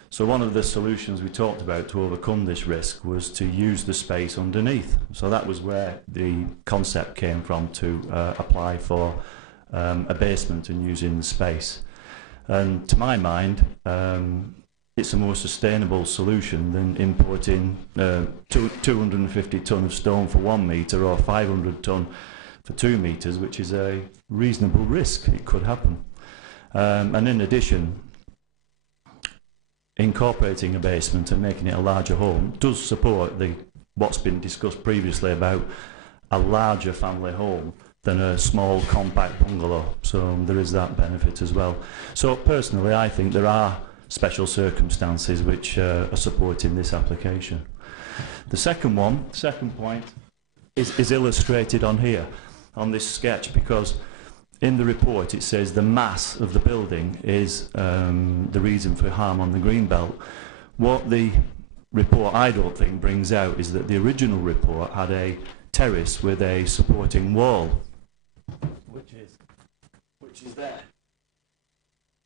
So one of the solutions we talked about to overcome this risk was to use the space underneath. So that was where the concept came from, to apply for a basement and using the space. And to my mind, it's a more sustainable solution than importing 250 tonne of stone for 1 metre or 500 tonne for 2 metres, which is a reasonable risk. It could happen. And in addition, incorporating a basement and making it a larger home does support what's been discussed previously about a larger family home than a small compact bungalow. So there is that benefit as well. So personally, I think there are special circumstances which are supporting this application. The second point is illustrated on here, on this sketch, because in the report it says the mass of the building is the reason for harm on the green belt. What the report, I don't think, brings out is that the original report had a terrace with a supporting wall, which is there.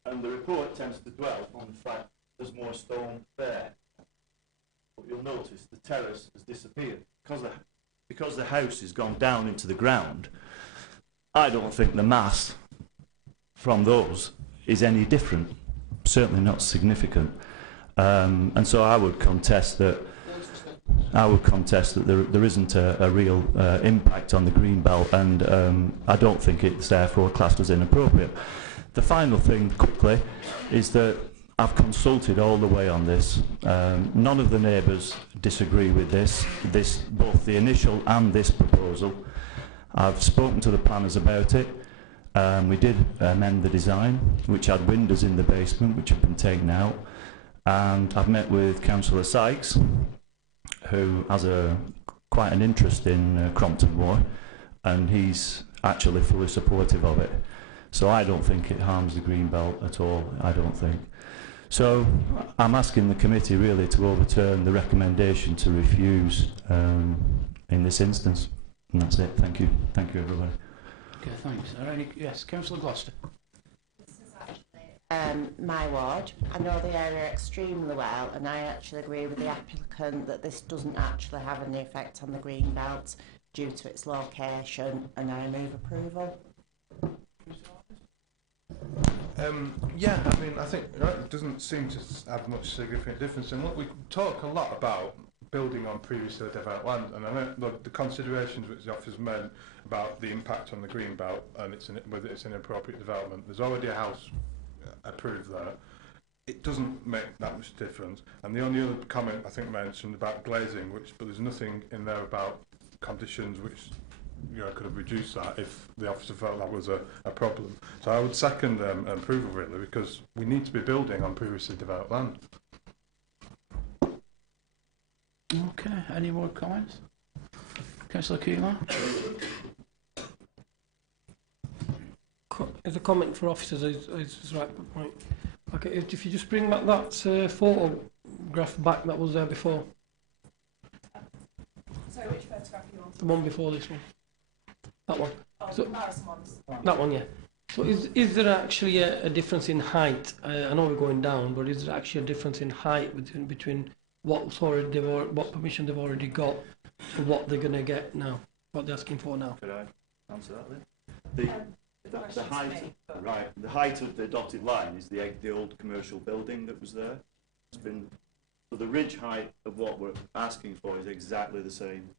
And the report tends to dwell on the fact there's more stone there. But you'll notice the terrace has disappeared. Because the house has gone down into the ground, I don't think the mass from those is any different. Certainly not significant. And so I would contest that there isn't a real impact on the green belt, and I don't think it's therefore classed as inappropriate. The final thing, quickly, is that I've consulted all the way on this. None of the neighbours disagree with this, both the initial and this proposal. I've spoken to the planners about it. We did amend the design, which had windows in the basement, which have been taken out. And I've met with Councillor Sykes, who has quite an interest in Crompton Moor, and he's actually fully supportive of it. So I don't think it harms the green belt at all, I don't think. So I'm asking the committee really to overturn the recommendation to refuse in this instance. And that's it. Thank you. Thank you, everybody. Okay, thanks. Yes, Councillor Gloucester. This is actually my ward. I know the area extremely well, and I actually agree with the applicant that this doesn't actually have any effect on the green belt due to its location, and I move approval. Yeah, I mean, I think it doesn't seem to have much significant difference. And look, we talk a lot about building on previously developed land, and I know the considerations which the officers made about the impact on the green belt and whether it's an inappropriate development. There's already a house approved there. It doesn't make that much difference. And the only other comment I think mentioned about glazing, but there's nothing in there about conditions which could have reduced that if the officer felt that was a problem. So I would second approval really, because we need to be building on previously developed land. Okay, any more comments? Councillor Kumar? as a comment for officers is right point. Okay, if you just bring back that photograph back that was there before. Sorry, which photograph you want? The one before this one. That one. Oh, So, comparison ones. that one, yeah. So is there actually a difference in height? I know we're going down, but is there actually a difference in height between what permission they've already got and what they're going to get now? What they're asking for now? Could I answer that then? The height, right? The height of the dotted line is the old commercial building that was there. It's been so the ridge height of what we're asking for is exactly the same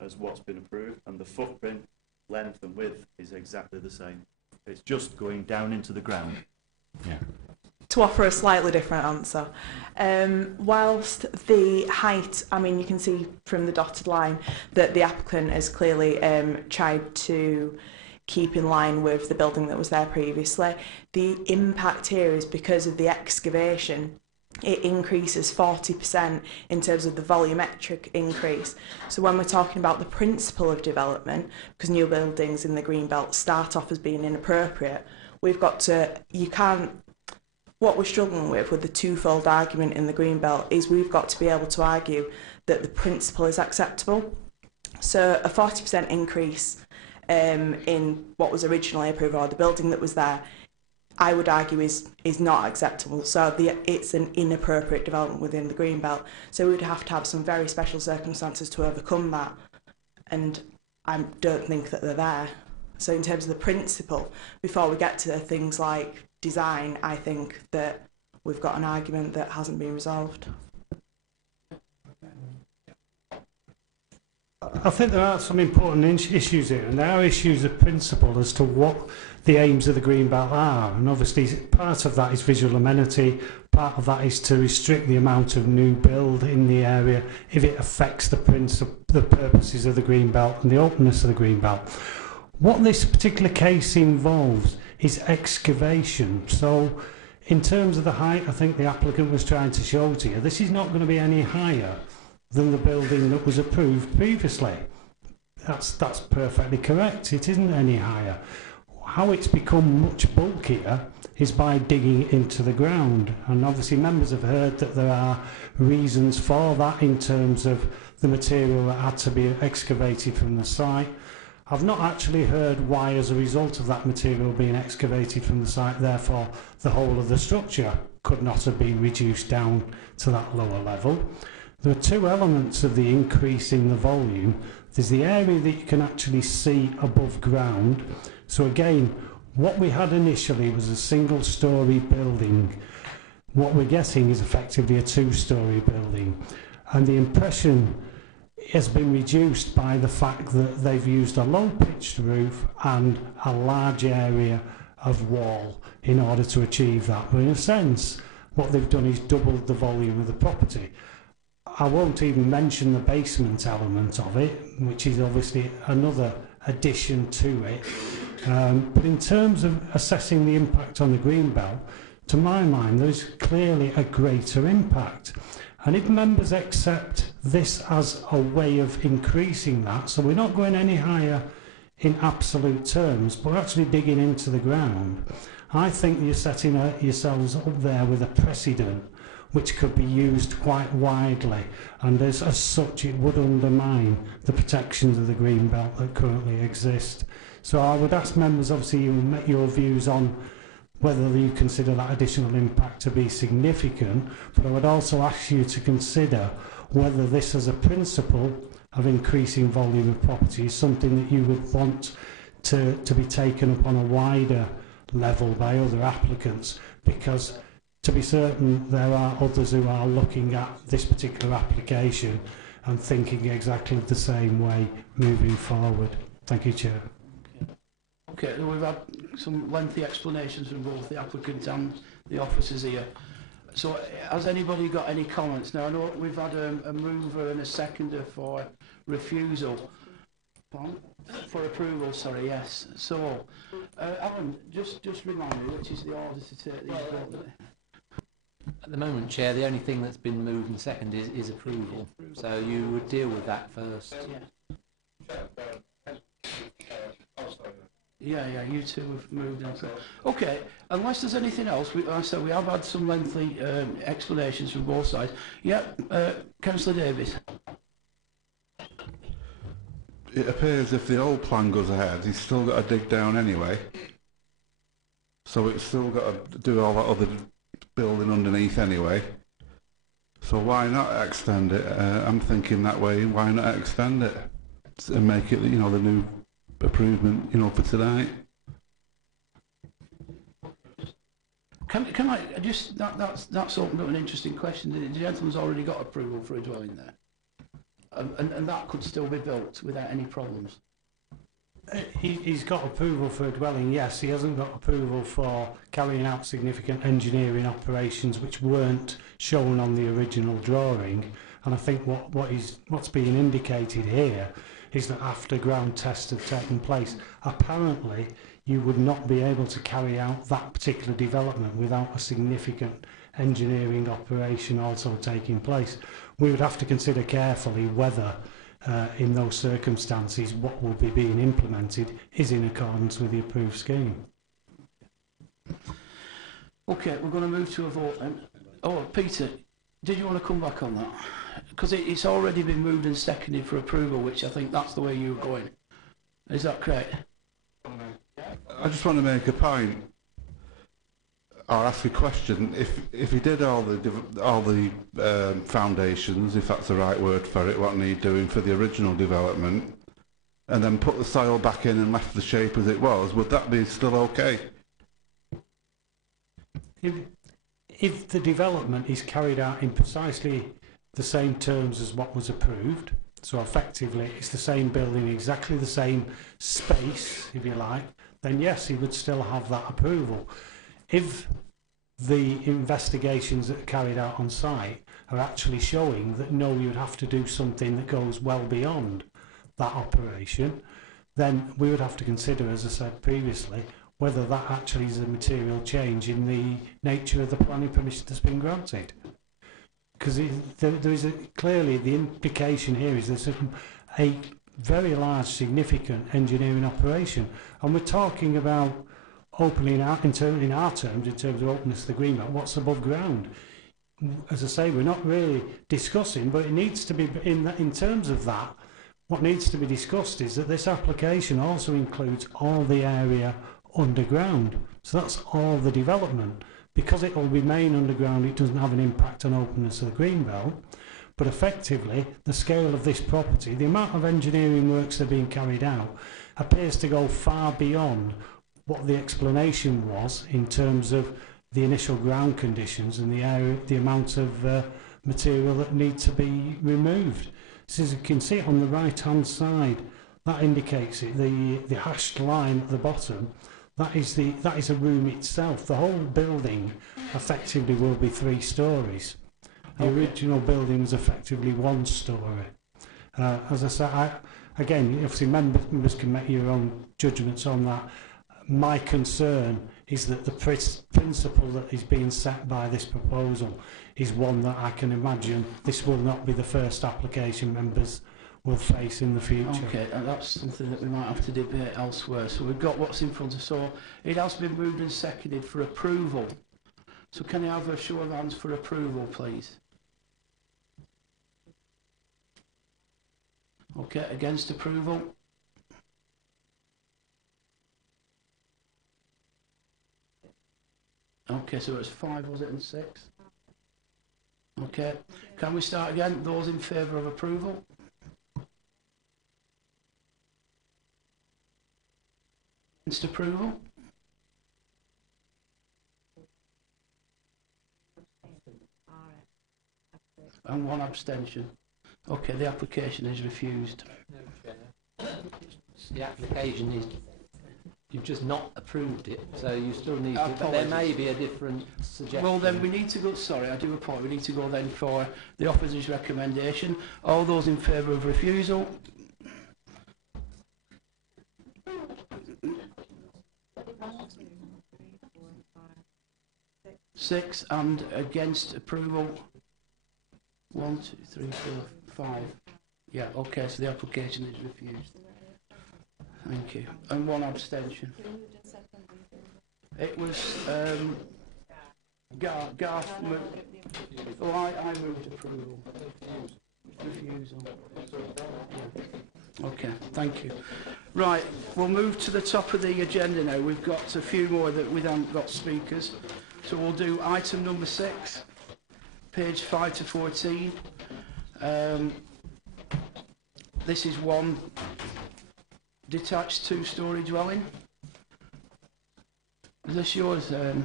as what's been approved, and the footprint, length and width is exactly the same. It's just going down into the ground. Yeah. To offer a slightly different answer, whilst the height, I mean, you can see from the dotted line that the applicant has clearly tried to keep in line with the building that was there previously. The impact here is because of the excavation. It increases 40% in terms of the volumetric increase. So when we're talking about the principle of development, because new buildings in the Greenbelt start off as being inappropriate, we've got to, what we're struggling with the twofold argument in the Greenbelt is we've got to be able to argue that the principle is acceptable. So a 40% increase in what was originally approved, or the building that was there, I would argue is not acceptable. So it's an inappropriate development within the Greenbelt. So we would have to have some very special circumstances to overcome that, and I don't think that they're there. So in terms of the principle, before we get to things like design, I think that we've got an argument that hasn't been resolved. I think there are some important issues here, and there are issues of principle as to what the aims of the Greenbelt are. And obviously part of that is visual amenity, part of that is to restrict the amount of new build in the area if it affects the purposes of the Greenbelt and the openness of the Greenbelt. What this particular case involves is excavation. So in terms of the height, I think the applicant was trying to show to you, this is not going to be any higher than the building that was approved previously. That's perfectly correct. It isn't any higher. How it's become much bulkier is by digging into the ground. And obviously members have heard that there are reasons for that in terms of the material that had to be excavated from the site. I've not actually heard why, as a result of that material being excavated from the site, therefore the whole of the structure could not have been reduced down to that lower level. There are two elements of the increase in the volume. There's the area that you can actually see above ground. So again, what we had initially was a single-storey building. What we're getting is effectively a two-storey building. And the impression has been reduced by the fact that they've used a low-pitched roof and a large area of wall in order to achieve that. But in a sense, what they've done is doubled the volume of the property. I won't even mention the basement element of it, which is obviously another addition to it. But in terms of assessing the impact on the Greenbelt, to my mind, there is clearly a greater impact. And if members accept this as a way of increasing that, so we're not going any higher in absolute terms, but we're actually digging into the ground, I think you're setting yourselves up there with a precedent which could be used quite widely, and as such it would undermine the protections of the Greenbelt that currently exist. So I would ask members, obviously you will make your views on whether you consider that additional impact to be significant, but I would also ask you to consider whether this as a principle of increasing volume of property is something that you would want to be taken up on a wider level by other applicants, because to be certain there are others who are looking at this particular application and thinking exactly the same way moving forward. Thank you, Chair. Okay, we've had some lengthy explanations from both the applicant and the officers here. So has anybody got any comments? Now I know we've had a mover and a seconder for refusal. For approval, sorry, yes. So, Alan, just remind me, which is the order to take these votes? At the moment, Chair, the only thing that's been moved and seconded is approval. So you would deal with that first. Yeah. Yeah, you two have moved on. Okay, unless there's anything else, like I said, we have had some lengthy explanations from both sides. Yeah, Councillor Davis. It appears if the old plan goes ahead, he's still got to dig down anyway. So it's still got to do all that other building underneath anyway. So why not extend it? I'm thinking that way. Why not extend it and make it, you know, the new improvement, you know, for tonight? Can I just that's opened up an interesting question. The gentleman's already got approval for a dwelling there, and that could still be built without any problems. He's got approval for a dwelling, yes. He hasn't got approval for carrying out significant engineering operations which weren't shown on the original drawing. And I think what's being indicated here is that after ground tests have taken place, apparently you would not be able to carry out that particular development without a significant engineering operation also taking place. We would have to consider carefully whether in those circumstances what will be being implemented is in accordance with the approved scheme. Okay, we're going to move to a vote then. Oh, Peter, did you want to come back on that? Because it's already been moved and seconded for approval, which I think that's the way you were going. Is that correct? I just want to make a point, or ask a question. If he did all the foundations, if that's the right word for it, what need doing for the original development, and then put the soil back in and left the shape as it was, would that be still okay? If the development is carried out in precisely the same terms as what was approved, so effectively it's the same building, exactly the same space, if you like, then yes, he would still have that approval. If the investigations that are carried out on site are actually showing that no, you'd have to do something that goes well beyond that operation, then we would have to consider, as I said previously, whether that actually is a material change in the nature of the planning permission that's been granted. Because there is clearly the implication here is there's a very large, significant engineering operation, and we're talking about opening out in our terms, in terms of openness of the green belt, what's above ground. As I say, we're not really discussing, but it needs to be in terms of that. What needs to be discussed is that this application also includes all the area underground. So that's all the development. Because it will remain underground, it doesn't have an impact on openness of the green belt. But effectively, the scale of this property, the amount of engineering works that are being carried out, appears to go far beyond what the explanation was in terms of the initial ground conditions and the amount of material that need to be removed. So as you can see on the right hand side, that indicates it, the hashed line at the bottom, that is a room itself. The whole building effectively will be 3 stories. The original building was effectively 1 story. As I said, again, obviously members can make your own judgments on that. My concern is that the principle that is being set by this proposal is one that I can imagine this will not be the first application members will face in the future. Okay, and that's something that we might have to debate elsewhere. So we've got what's in front of us. So it has been moved and seconded for approval. So can I have a show of hands for approval, please? Okay, against approval? Okay, so it's 5, was it, and 6? Okay, can we start again? Those in favour of approval? Against approval? And 1 abstention. Okay, the application is refused. The application is, you've just not approved it, so you still need to, but there may be a different suggestion. Well then we need to go, sorry I do apologize, we need to go then for the opposition recommendation. All those in favour of refusal? Six, and against approval? 1, 2, 3, 4, 5. Yeah, okay, so the application is refused. Thank you. And one abstention. It was Garth moved. Oh, I moved approval. Refusal. Okay, thank you. Right, we'll move to the top of the agenda now. We've got a few more that we haven't got speakers. So we'll do item number 6, page 5 to 14. This is one detached 2-storey dwelling. Is this yours, Ed?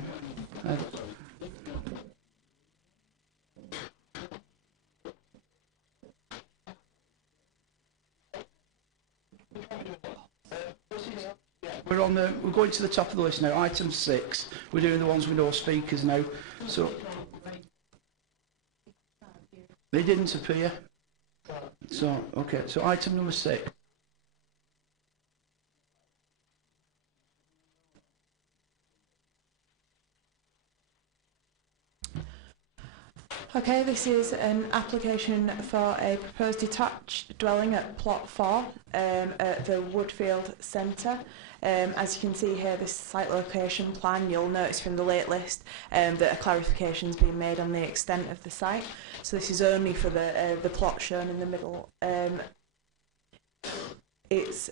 We're going to the top of the list now. Item 6. We're doing the ones with no speakers now. So they didn't appear. So okay. So item number 6. Okay, this is an application for a proposed detached dwelling at plot 4 at the Woodfield Centre. As you can see here, this site location plan, you'll notice from the late list that a clarification has been made on the extent of the site. So this is only for the plot shown in the middle. It's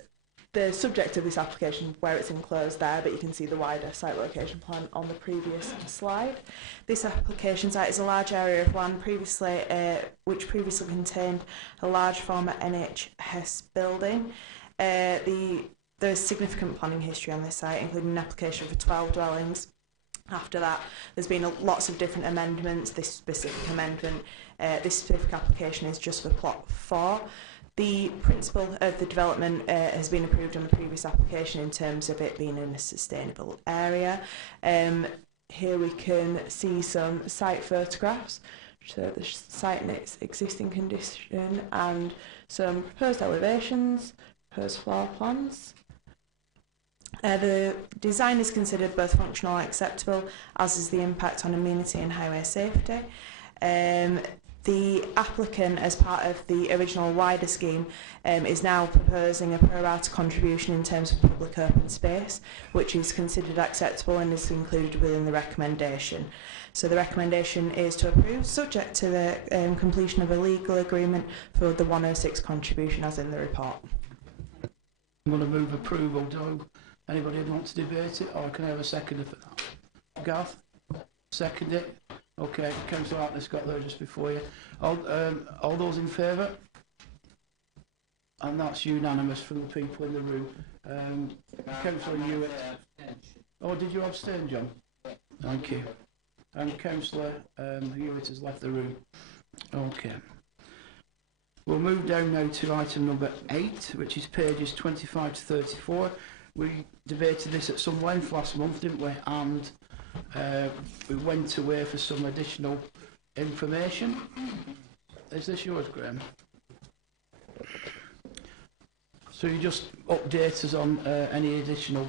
the subject of this application where it's enclosed there, but you can see the wider site location plan on the previous slide. This application site is a large area of land which previously contained a large former NHS building. There's significant planning history on this site, including an application for 12 dwellings. After that, there's been lots of different amendments. This specific application is just for plot 4. The principle of the development has been approved on the previous application in terms of it being in a sustainable area. Here we can see some site photographs, so the site in its existing condition, and some proposed elevations, proposed floor plans. The design is considered both functional and acceptable, as is the impact on amenity and highway safety. The applicant, as part of the original wider scheme, is now proposing a pro rata contribution in terms of public open space, which is considered acceptable and is included within the recommendation. So the recommendation is to approve, subject to the completion of a legal agreement for the 106 contribution as in the report. I'm going to move approval. Do anybody want to debate it, or can I have a seconder for that? Garth? Second it? Okay, Councillor Hartnett's got there just before you. All those in favour? And that's unanimous from the people in the room. Councillor Hewitt. Oh, did you abstain, John? Thank you. And Councillor Hewitt has left the room. Okay. We'll move down now to item number 8, which is pages 25 to 34. We debated this at some length last month, didn't we? And we went away for some additional information. Is this yours, Graham? So you just update us on any additional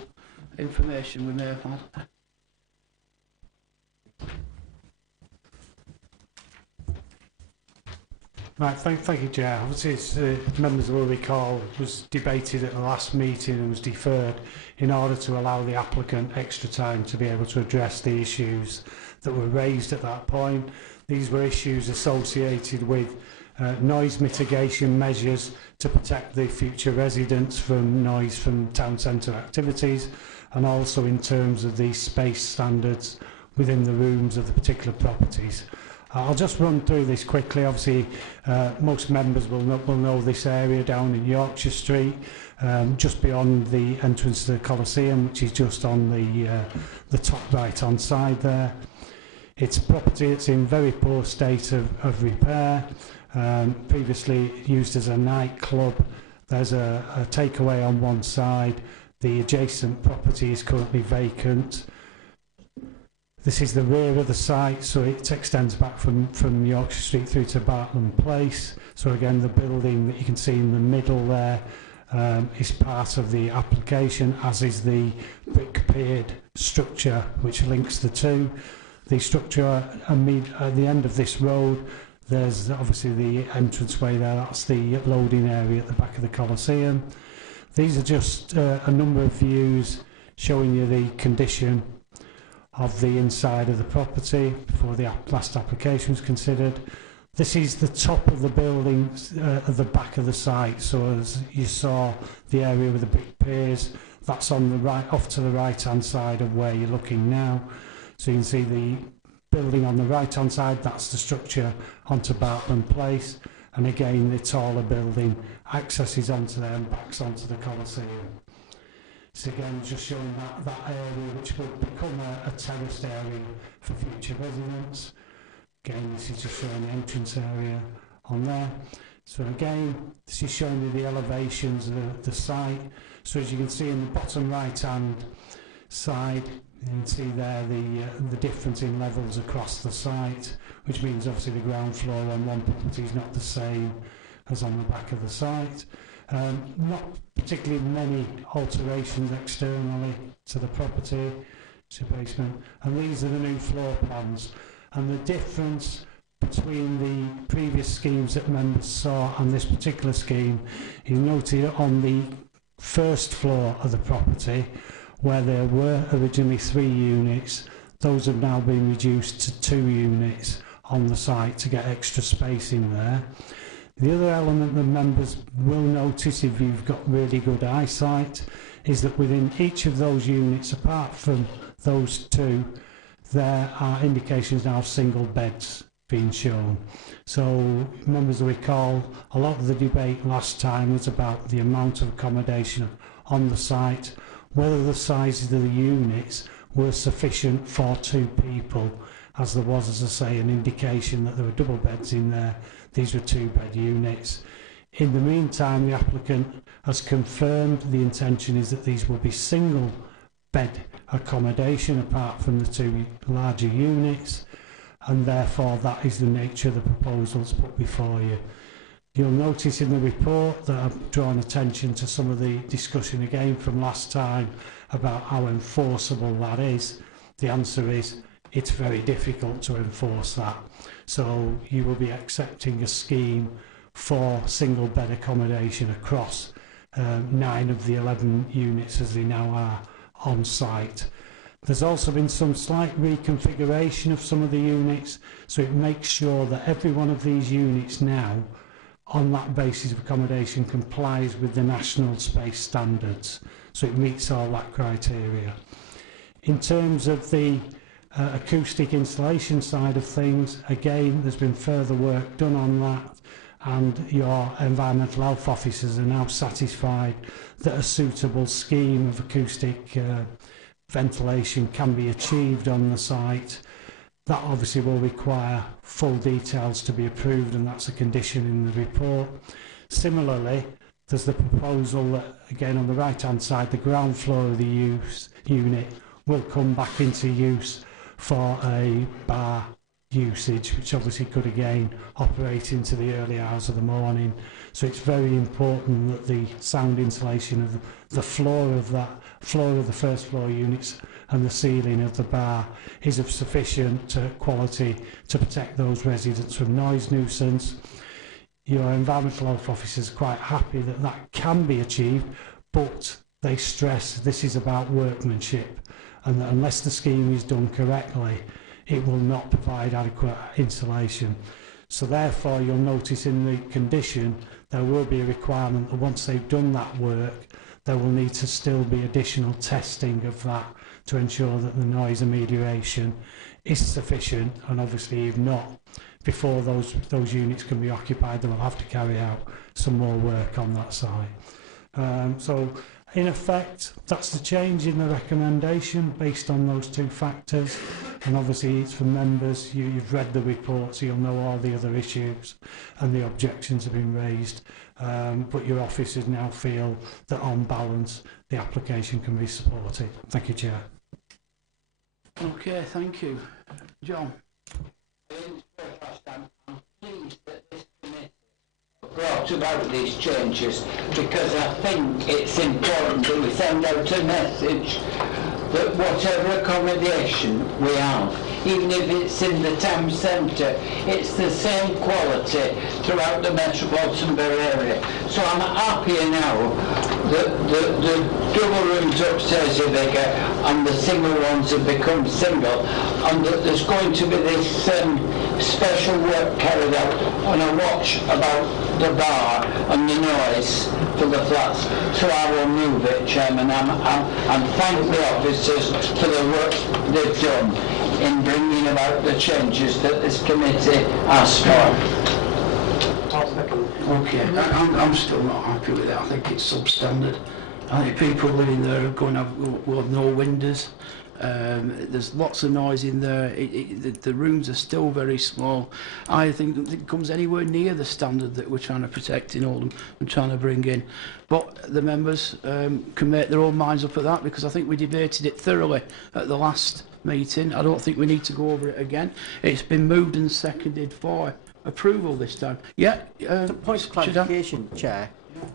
information we may have had. Right, thank you, Chair. Obviously, members will recall, it was debated at the last meeting and was deferred in order to allow the applicant extra time to be able to address the issues that were raised at that point. These were issues associated with noise mitigation measures to protect the future residents from noise from town centre activities, and also in terms of the space standards within the rooms of the particular properties. I'll just run through this quickly. Obviously, most members will know this area down in Yorkshire Street, just beyond the entrance to the Coliseum, which is just on the top right-hand side there. It's a property that's in very poor state of repair, previously used as a nightclub. There's a takeaway on one side. The adjacent property is currently vacant. This is the rear of the site, so it extends back from Yorkshire Street through to Bartlam Place. So again, the building that you can see in the middle there is part of the application, as is the brick-piered structure which links the two. The structure at the end of this road, there's obviously the entranceway there, that's the loading area at the back of the Coliseum. These are just a number of views showing you the condition of the inside of the property before the last application was considered. This is the top of the building at the back of the site, so as you saw the area with the big piers, that's on the right, off to the right hand side of where you're looking now. So you can see the building on the right hand side, that's the structure onto Bartland Place, and again the taller building accesses onto there and backs onto the Coliseum. So again, just showing that area which will become a terraced area for future residents. Again, this is just showing the entrance area on there. So again, this is showing you the elevations of the site. So as you can see in the bottom right hand side, you can see there the difference in levels across the site, which means obviously the ground floor on one property is not the same as on the back of the site. Not particularly many alterations externally to the property, to basement, and these are the new floor plans. And the difference between the previous schemes that members saw and this particular scheme is noted on the first floor of the property, where there were originally 3 units. Those have now been reduced to 2 units on the site to get extra space in there. The other element that members will notice if you've got really good eyesight is that within each of those units, apart from those 2, there are indications now of single beds being shown. So members will recall a lot of the debate last time was about the amount of accommodation on the site, whether the sizes of the units were sufficient for 2 people, as there was, as I say, an indication that there were double beds in there. These were 2-bed units. In the meantime, the applicant has confirmed the intention is that these will be single bed accommodation apart from the 2 larger units, and therefore that is the nature of the proposals put before you. You'll notice in the report that I've drawn attention to some of the discussion again from last time about how enforceable that is. The answer is it's very difficult to enforce that. So you will be accepting a scheme for single bed accommodation across 9 of the 11 units as they now are on site. There's also been some slight reconfiguration of some of the units, so it makes sure that every one of these units now, on that basis of accommodation, complies with the national space standards, so it meets all that criteria. In terms of the acoustic insulation side of things, again, there's been further work done on that, and your environmental health officers are now satisfied that a suitable scheme of acoustic ventilation can be achieved on the site. That obviously will require full details to be approved, and that's a condition in the report. Similarly, there's the proposal that, again, on the right-hand side, the ground floor of the unit will come back into use for a bar usage, which obviously could again operate into the early hours of the morning. So it's very important that the sound insulation of the floor of the first floor units and the ceiling of the bar is of sufficient quality to protect those residents from noise nuisance. Your environmental health officers are quite happy that that can be achieved, but they stress this is about workmanship, and that unless the scheme is done correctly, it will not provide adequate insulation. So therefore, you'll notice in the condition there will be a requirement that once they've done that work, there will need to still be additional testing of that to ensure that the noise amelioration is sufficient, and obviously if not, before those units can be occupied, they will have to carry out some more work on that site. So in effect, that's the change in the recommendation based on those 2 factors, and obviously it's for members. You've read the report, so you'll know all the other issues and the objections have been raised, but your officers now feel that on balance the application can be supported. Thank you, Chair. Okay, thank you. John. I'm pleased that this committee brought about these changes, because I think it's important that we send out a message that whatever accommodation we have even if it's in the town centre. It's the same quality throughout the metropolitan Borough area. So I'm happier now that the double rooms upstairs are bigger and the single ones have become single, and that there's going to be this special work carried out on a watch about the bar and the noise for the flats. So I will move it, Chairman, and thank the officers for the work they've done in bringing about the changes that this committee asked for. Okay, I'm still not happy with it. I think it's substandard. I think people living there are going to will have no windows. There's lots of noise in there. The rooms are still very small. I think it comes anywhere near the standard that we're trying to protect in Oldham and trying to bring in. But the members can make their own minds up at that, because I think we debated it thoroughly at the last meeting. I don't think we need to go over it again. It's been moved and seconded for approval this time. Yeah. Point of clarification, Chair.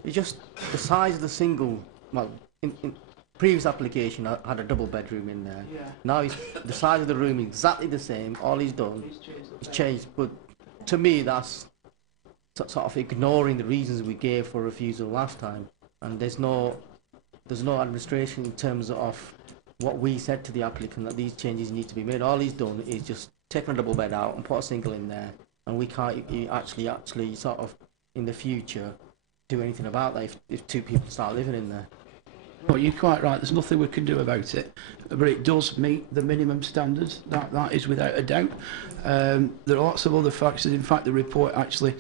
It's just the size of the single. Well, in previous application, I had a double bedroom in there. Yeah. Now the size of the room is exactly the same. All he's done is changed. But to me, that's sort of ignoring the reasons we gave for refusal last time. And there's no administration in terms of what we said to the applicant that these changes need to be made. All he's done is just taken a double bed out and put a single in there. And we can't actually sort of in the future do anything about that if two people start living in there. Well, you're quite right. There's nothing we can do about it, but it does meet the minimum standards. That is without a doubt. There are lots of other factors. In fact, the report actually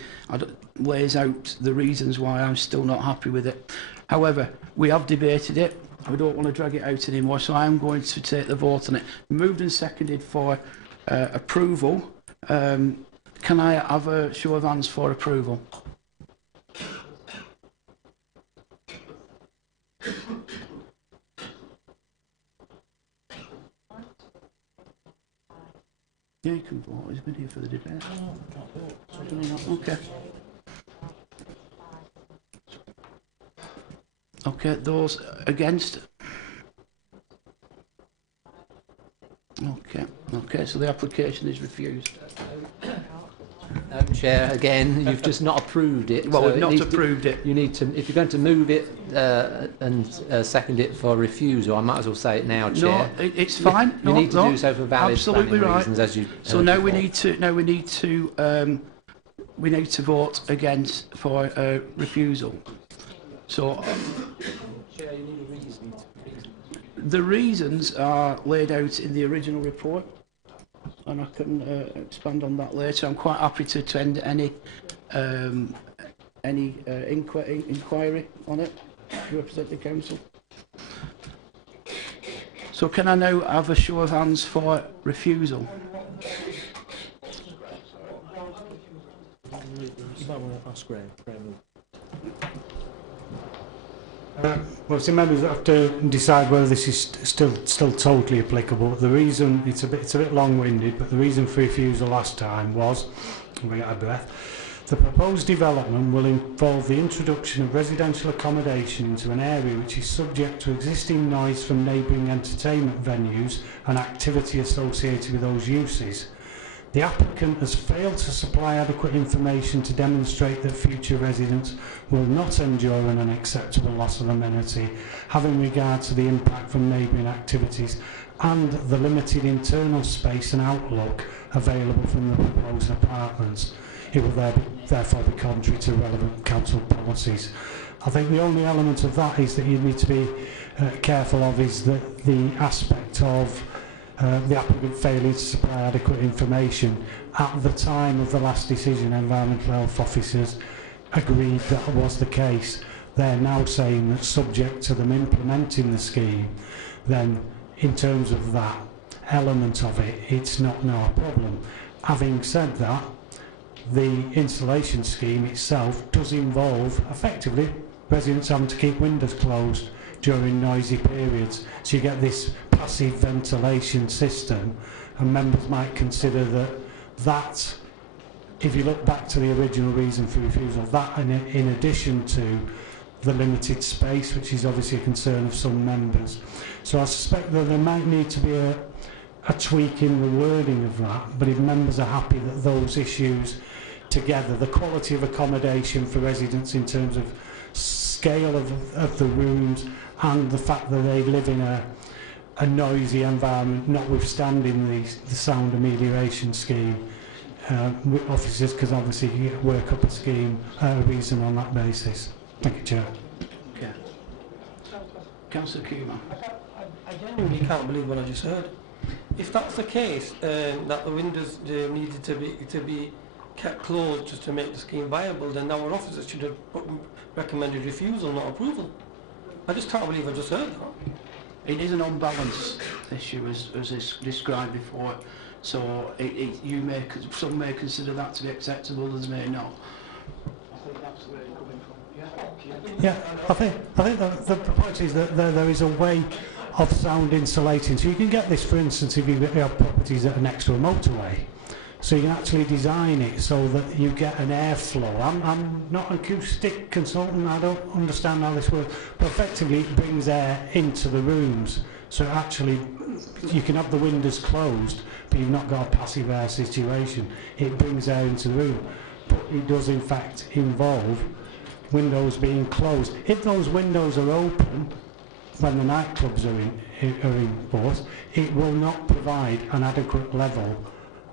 lays out the reasons why I'm still not happy with it. However, we have debated it. I don't want to drag it out anymore, so I'm going to take the vote on it. Moved and seconded for approval. Can I have a show of hands for approval? Yeah, you can vote. He's been here for the debate. Okay. Okay, those against? Okay, so the application is refused. Chair, again, you've just not approved it. Well, so we've not approved it. You need to, if you're going to move it and second it for refusal, I might as well say it now, Chair. No, it's fine. You need to do so for valid absolutely right. reasons, as you. So now we need to vote against for refusal. So. Chair, you need a reason. The reasons are laid out in the original report, and I can expand on that later. I'm quite happy to attend any inquiry on it to represent the council. So can I now have a show of hands for refusal? You might want to ask Graham. Well, the members have to decide whether this is still totally applicable. The reason it's a bit long-winded, but the reason for refusal last time was, I'm going to get out of breath, the proposed development will involve the introduction of residential accommodation into an area which is subject to existing noise from neighbouring entertainment venues and activity associated with those uses. The applicant has failed to supply adequate information to demonstrate that future residents will not endure an unacceptable loss of amenity, having regard to the impact from neighbouring activities and the limited internal space and outlook available from the proposed apartments. It will therefore be contrary to relevant council policies. I think the only element of that is that you need to be careful of is the aspect of the applicant failing to supply adequate information. At the time of the last decision, environmental health officers agreed that was the case. They're now saying that subject to them implementing the scheme, then in terms of that element of it, it's not now a problem. Having said that, the installation scheme itself does involve effectively residents having to keep windows closed during noisy periods, so you get this passive ventilation system, and members might consider that if you look back to the original reason for refusal, that in addition to the limited space, which is obviously a concern of some members. So I suspect that there might need to be a tweak in the wording of that, but if members are happy that those issues together, the quality of accommodation for residents in terms of scale of the rooms and the fact that they live in a noisy environment, notwithstanding the sound amelioration scheme, officers can obviously work up a scheme, reason on that basis. Thank you, Chair. Okay. Councillor Kumar. I genuinely can't believe what I just heard. If that's the case, that the windows needed to be kept closed just to make the scheme viable, then our officers should have recommended refusal, not approval. I just can't believe I just heard that. It is an unbalanced issue, as is described before. So some may consider that to be acceptable, others may not. I think that's where it's coming from. Yeah, I think the point is that there is a way of sound insulating. So you can get this, for instance, if you have properties that are next to a motorway. So you can actually design it so that you get an airflow. I'm not an acoustic consultant, I don't understand how this works, but effectively it brings air into the rooms. So actually you can have the windows closed, but you've not got a passive air situation. It brings air into the room. But it does in fact involve windows being closed. If those windows are open when the nightclubs are in force, it will not provide an adequate level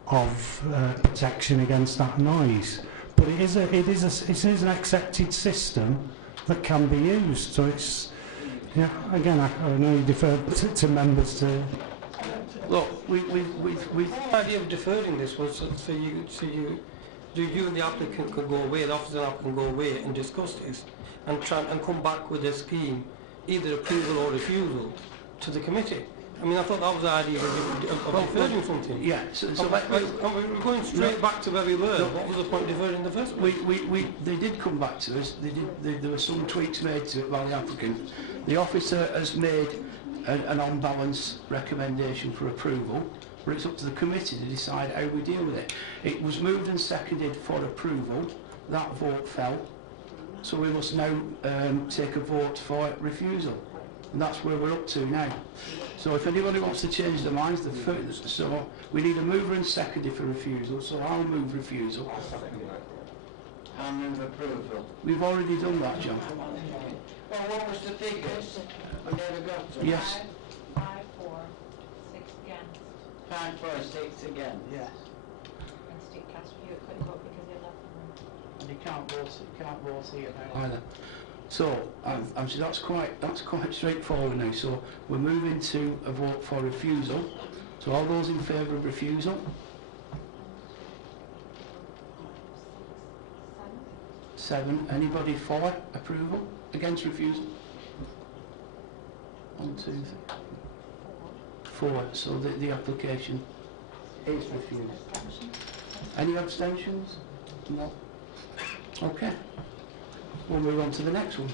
of protection against that noise. But it is an accepted system that can be used. So it's, yeah, again, I know you defer to members to... Look, the whole idea of deferring this was so you and the applicant could go away, the officer and applicant can go away and discuss this and come back with a scheme, either approval or refusal, to the committee. I mean, I thought that was the idea of deferring something. Yeah, so we're going straight back to where we were. What was the point of deferring in the first place? They did come back to us. There were some tweaks made to it by the applicant. The officer has made an on-balance recommendation for approval, but it's up to the committee to decide how we deal with it. It was moved and seconded for approval. That vote fell, so we must now take a vote for refusal, and that's where we're up to now. So if anybody wants to change their minds, so we need a mover and seconder for refusal, so I'll move refusal. I'll move approval. We've already done that, John. Well, what was the figures? We never got to. Yes. 5, 4, 6 against. 5, 4, 6 again. Yes. And Steve Casper, couldn't vote because he left them. And you can't vote here now either. So that's quite straightforward now. So we're moving to a vote for refusal. So all those in favour of refusal? 7. Anybody for approval? Against refusal? 1, 2, 3, 4. So the application is refused. Any abstentions? No. Okay. We'll move on to the next one.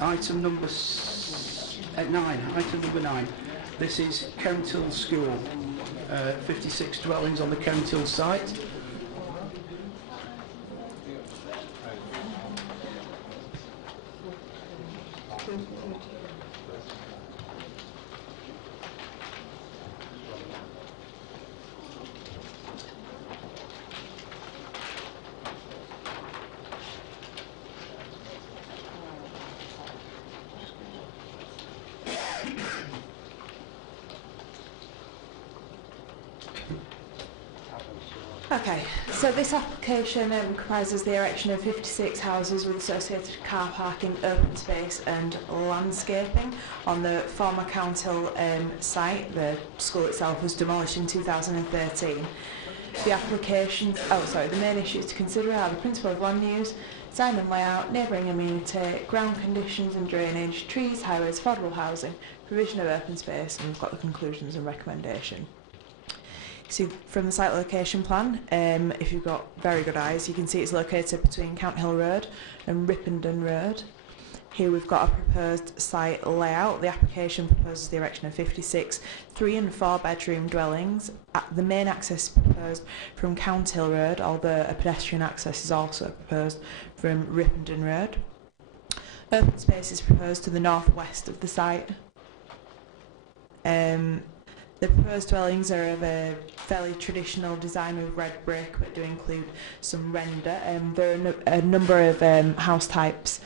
Item number 9. Item number 9. This is Kenthill School. 56 dwellings on the Kenthill site. Okay, so this application comprises the erection of 56 houses with associated car parking, open space and landscaping on the former Kenthill site. The school itself was demolished in 2013. The main issues to consider are the principle of land use, design and layout, neighbouring amenity, ground conditions and drainage, trees, highways, affordable housing, provision of open space, and we've got the conclusions and recommendation. See, from the site location plan, if you've got very good eyes, you can see it's located between Kenthill Road and Rippenden Road. Here we've got a proposed site layout. The application proposes the erection of 56 3- and 4-bedroom dwellings. The main access is proposed from Kenthill Road, although a pedestrian access is also proposed from Rippenden Road. Open space is proposed to the northwest of the site. The proposed dwellings are of a fairly traditional design with red brick, but do include some render. There are a number of house types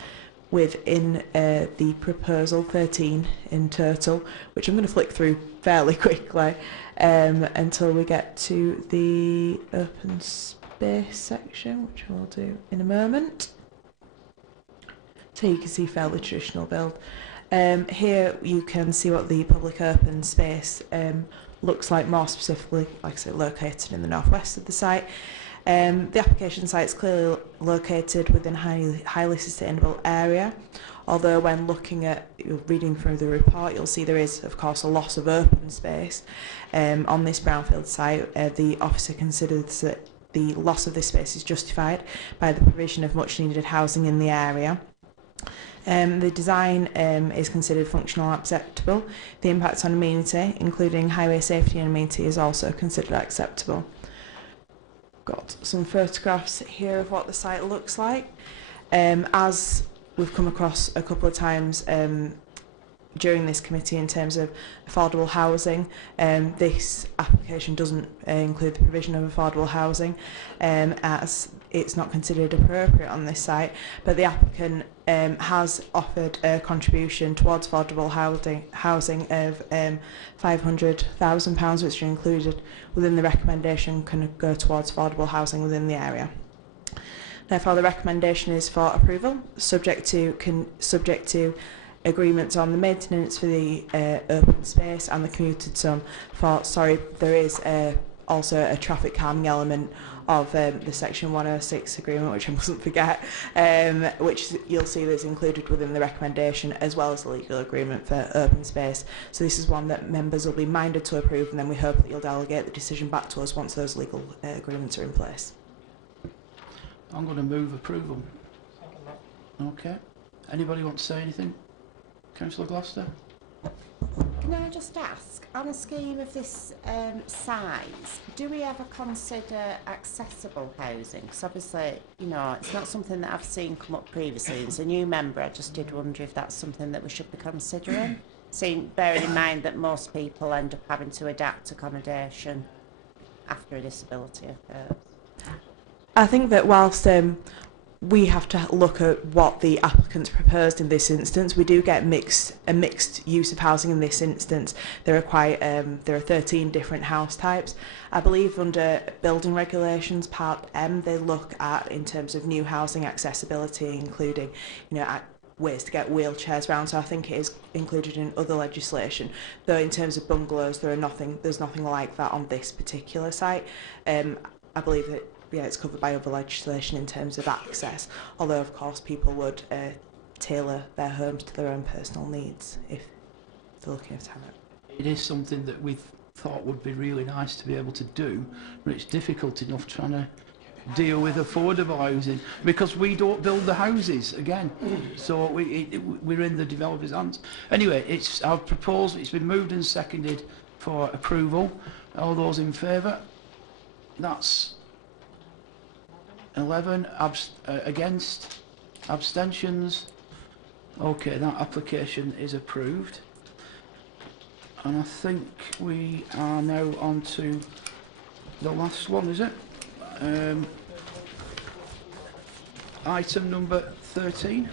within the proposal, 13 in total, which I'm going to flick through fairly quickly until we get to the open space section, which we'll do in a moment. So you can see fairly traditional build. Here you can see what the public open space looks like, more specifically, like I say, located in the northwest of the site. The application site is clearly located within a highly sustainable area, although when looking at, reading through the report, you'll see there is, of course, a loss of open space on this brownfield site. The officer considers that the loss of this space is justified by the provision of much needed housing in the area. The design is considered functional and acceptable. The impact on amenity, including highway safety and amenity, is also considered acceptable. Got some photographs here of what the site looks like. As we've come across a couple of times during this committee in terms of affordable housing, this application doesn't include the provision of affordable housing as it's not considered appropriate on this site, but the applicant has offered a contribution towards affordable housing of £500,000, which are included within the recommendation, can go towards affordable housing within the area. Therefore, the recommendation is for approval, subject to agreements on the maintenance for the open space and the commuted zone. There is also a traffic calming element of the Section 106 agreement, which I mustn't forget, which you'll see that's included within the recommendation, as well as the legal agreement for open space. So this is one that members will be minded to approve, and then we hope that you'll delegate the decision back to us once those legal agreements are in place. I'm going to move approval. Okay. Anybody want to say anything? Councillor Gloucester? Can I just ask, on a scheme of this size, do we ever consider accessible housing? Because obviously, it's not something that I've seen come up previously. As a new member, I just did wonder if that's something that we should be considering, bearing in mind that most people end up having to adapt accommodation after a disability occurs. I think that whilst we have to look at what the applicants proposed in this instance, we do get a mixed use of housing in this instance. There are 13 different house types. I believe under building regulations, Part M, they look at, in terms of new housing accessibility, including ways to get wheelchairs around. So I think it is included in other legislation. Though in terms of bungalows, there's nothing like that on this particular site. I believe that it's covered by other legislation in terms of access, although of course people would tailor their homes to their own personal needs if they're looking at it. It is something that we thought would be really nice to be able to do, but it's difficult enough trying to deal with affordable housing because we don't build the houses again, so we're in the developer's hands. Anyway, I've proposed, it's been moved and seconded for approval. All those in favour? That's 11. Against? Abstentions? Okay, that application is approved. And I think we are now on to the last one, is it? Item number 13.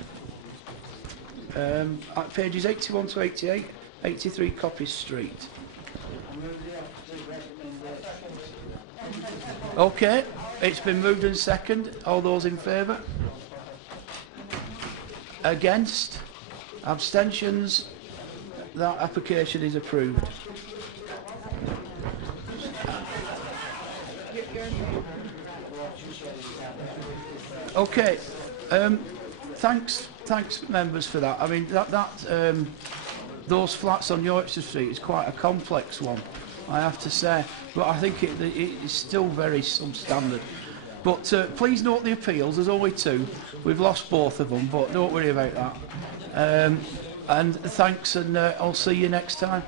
At pages 81 to 88, 83 Coppis Street. Okay, it's been moved and seconded. All those in favour? Against? Abstentions? That application is approved. Okay, thanks members for that. I mean those flats on Yorkshire Street is quite a complex one, I have to say, but I think it is still very substandard. But please note the appeals. There's only 2. We've lost both of them, but don't worry about that. And thanks, and I'll see you next time.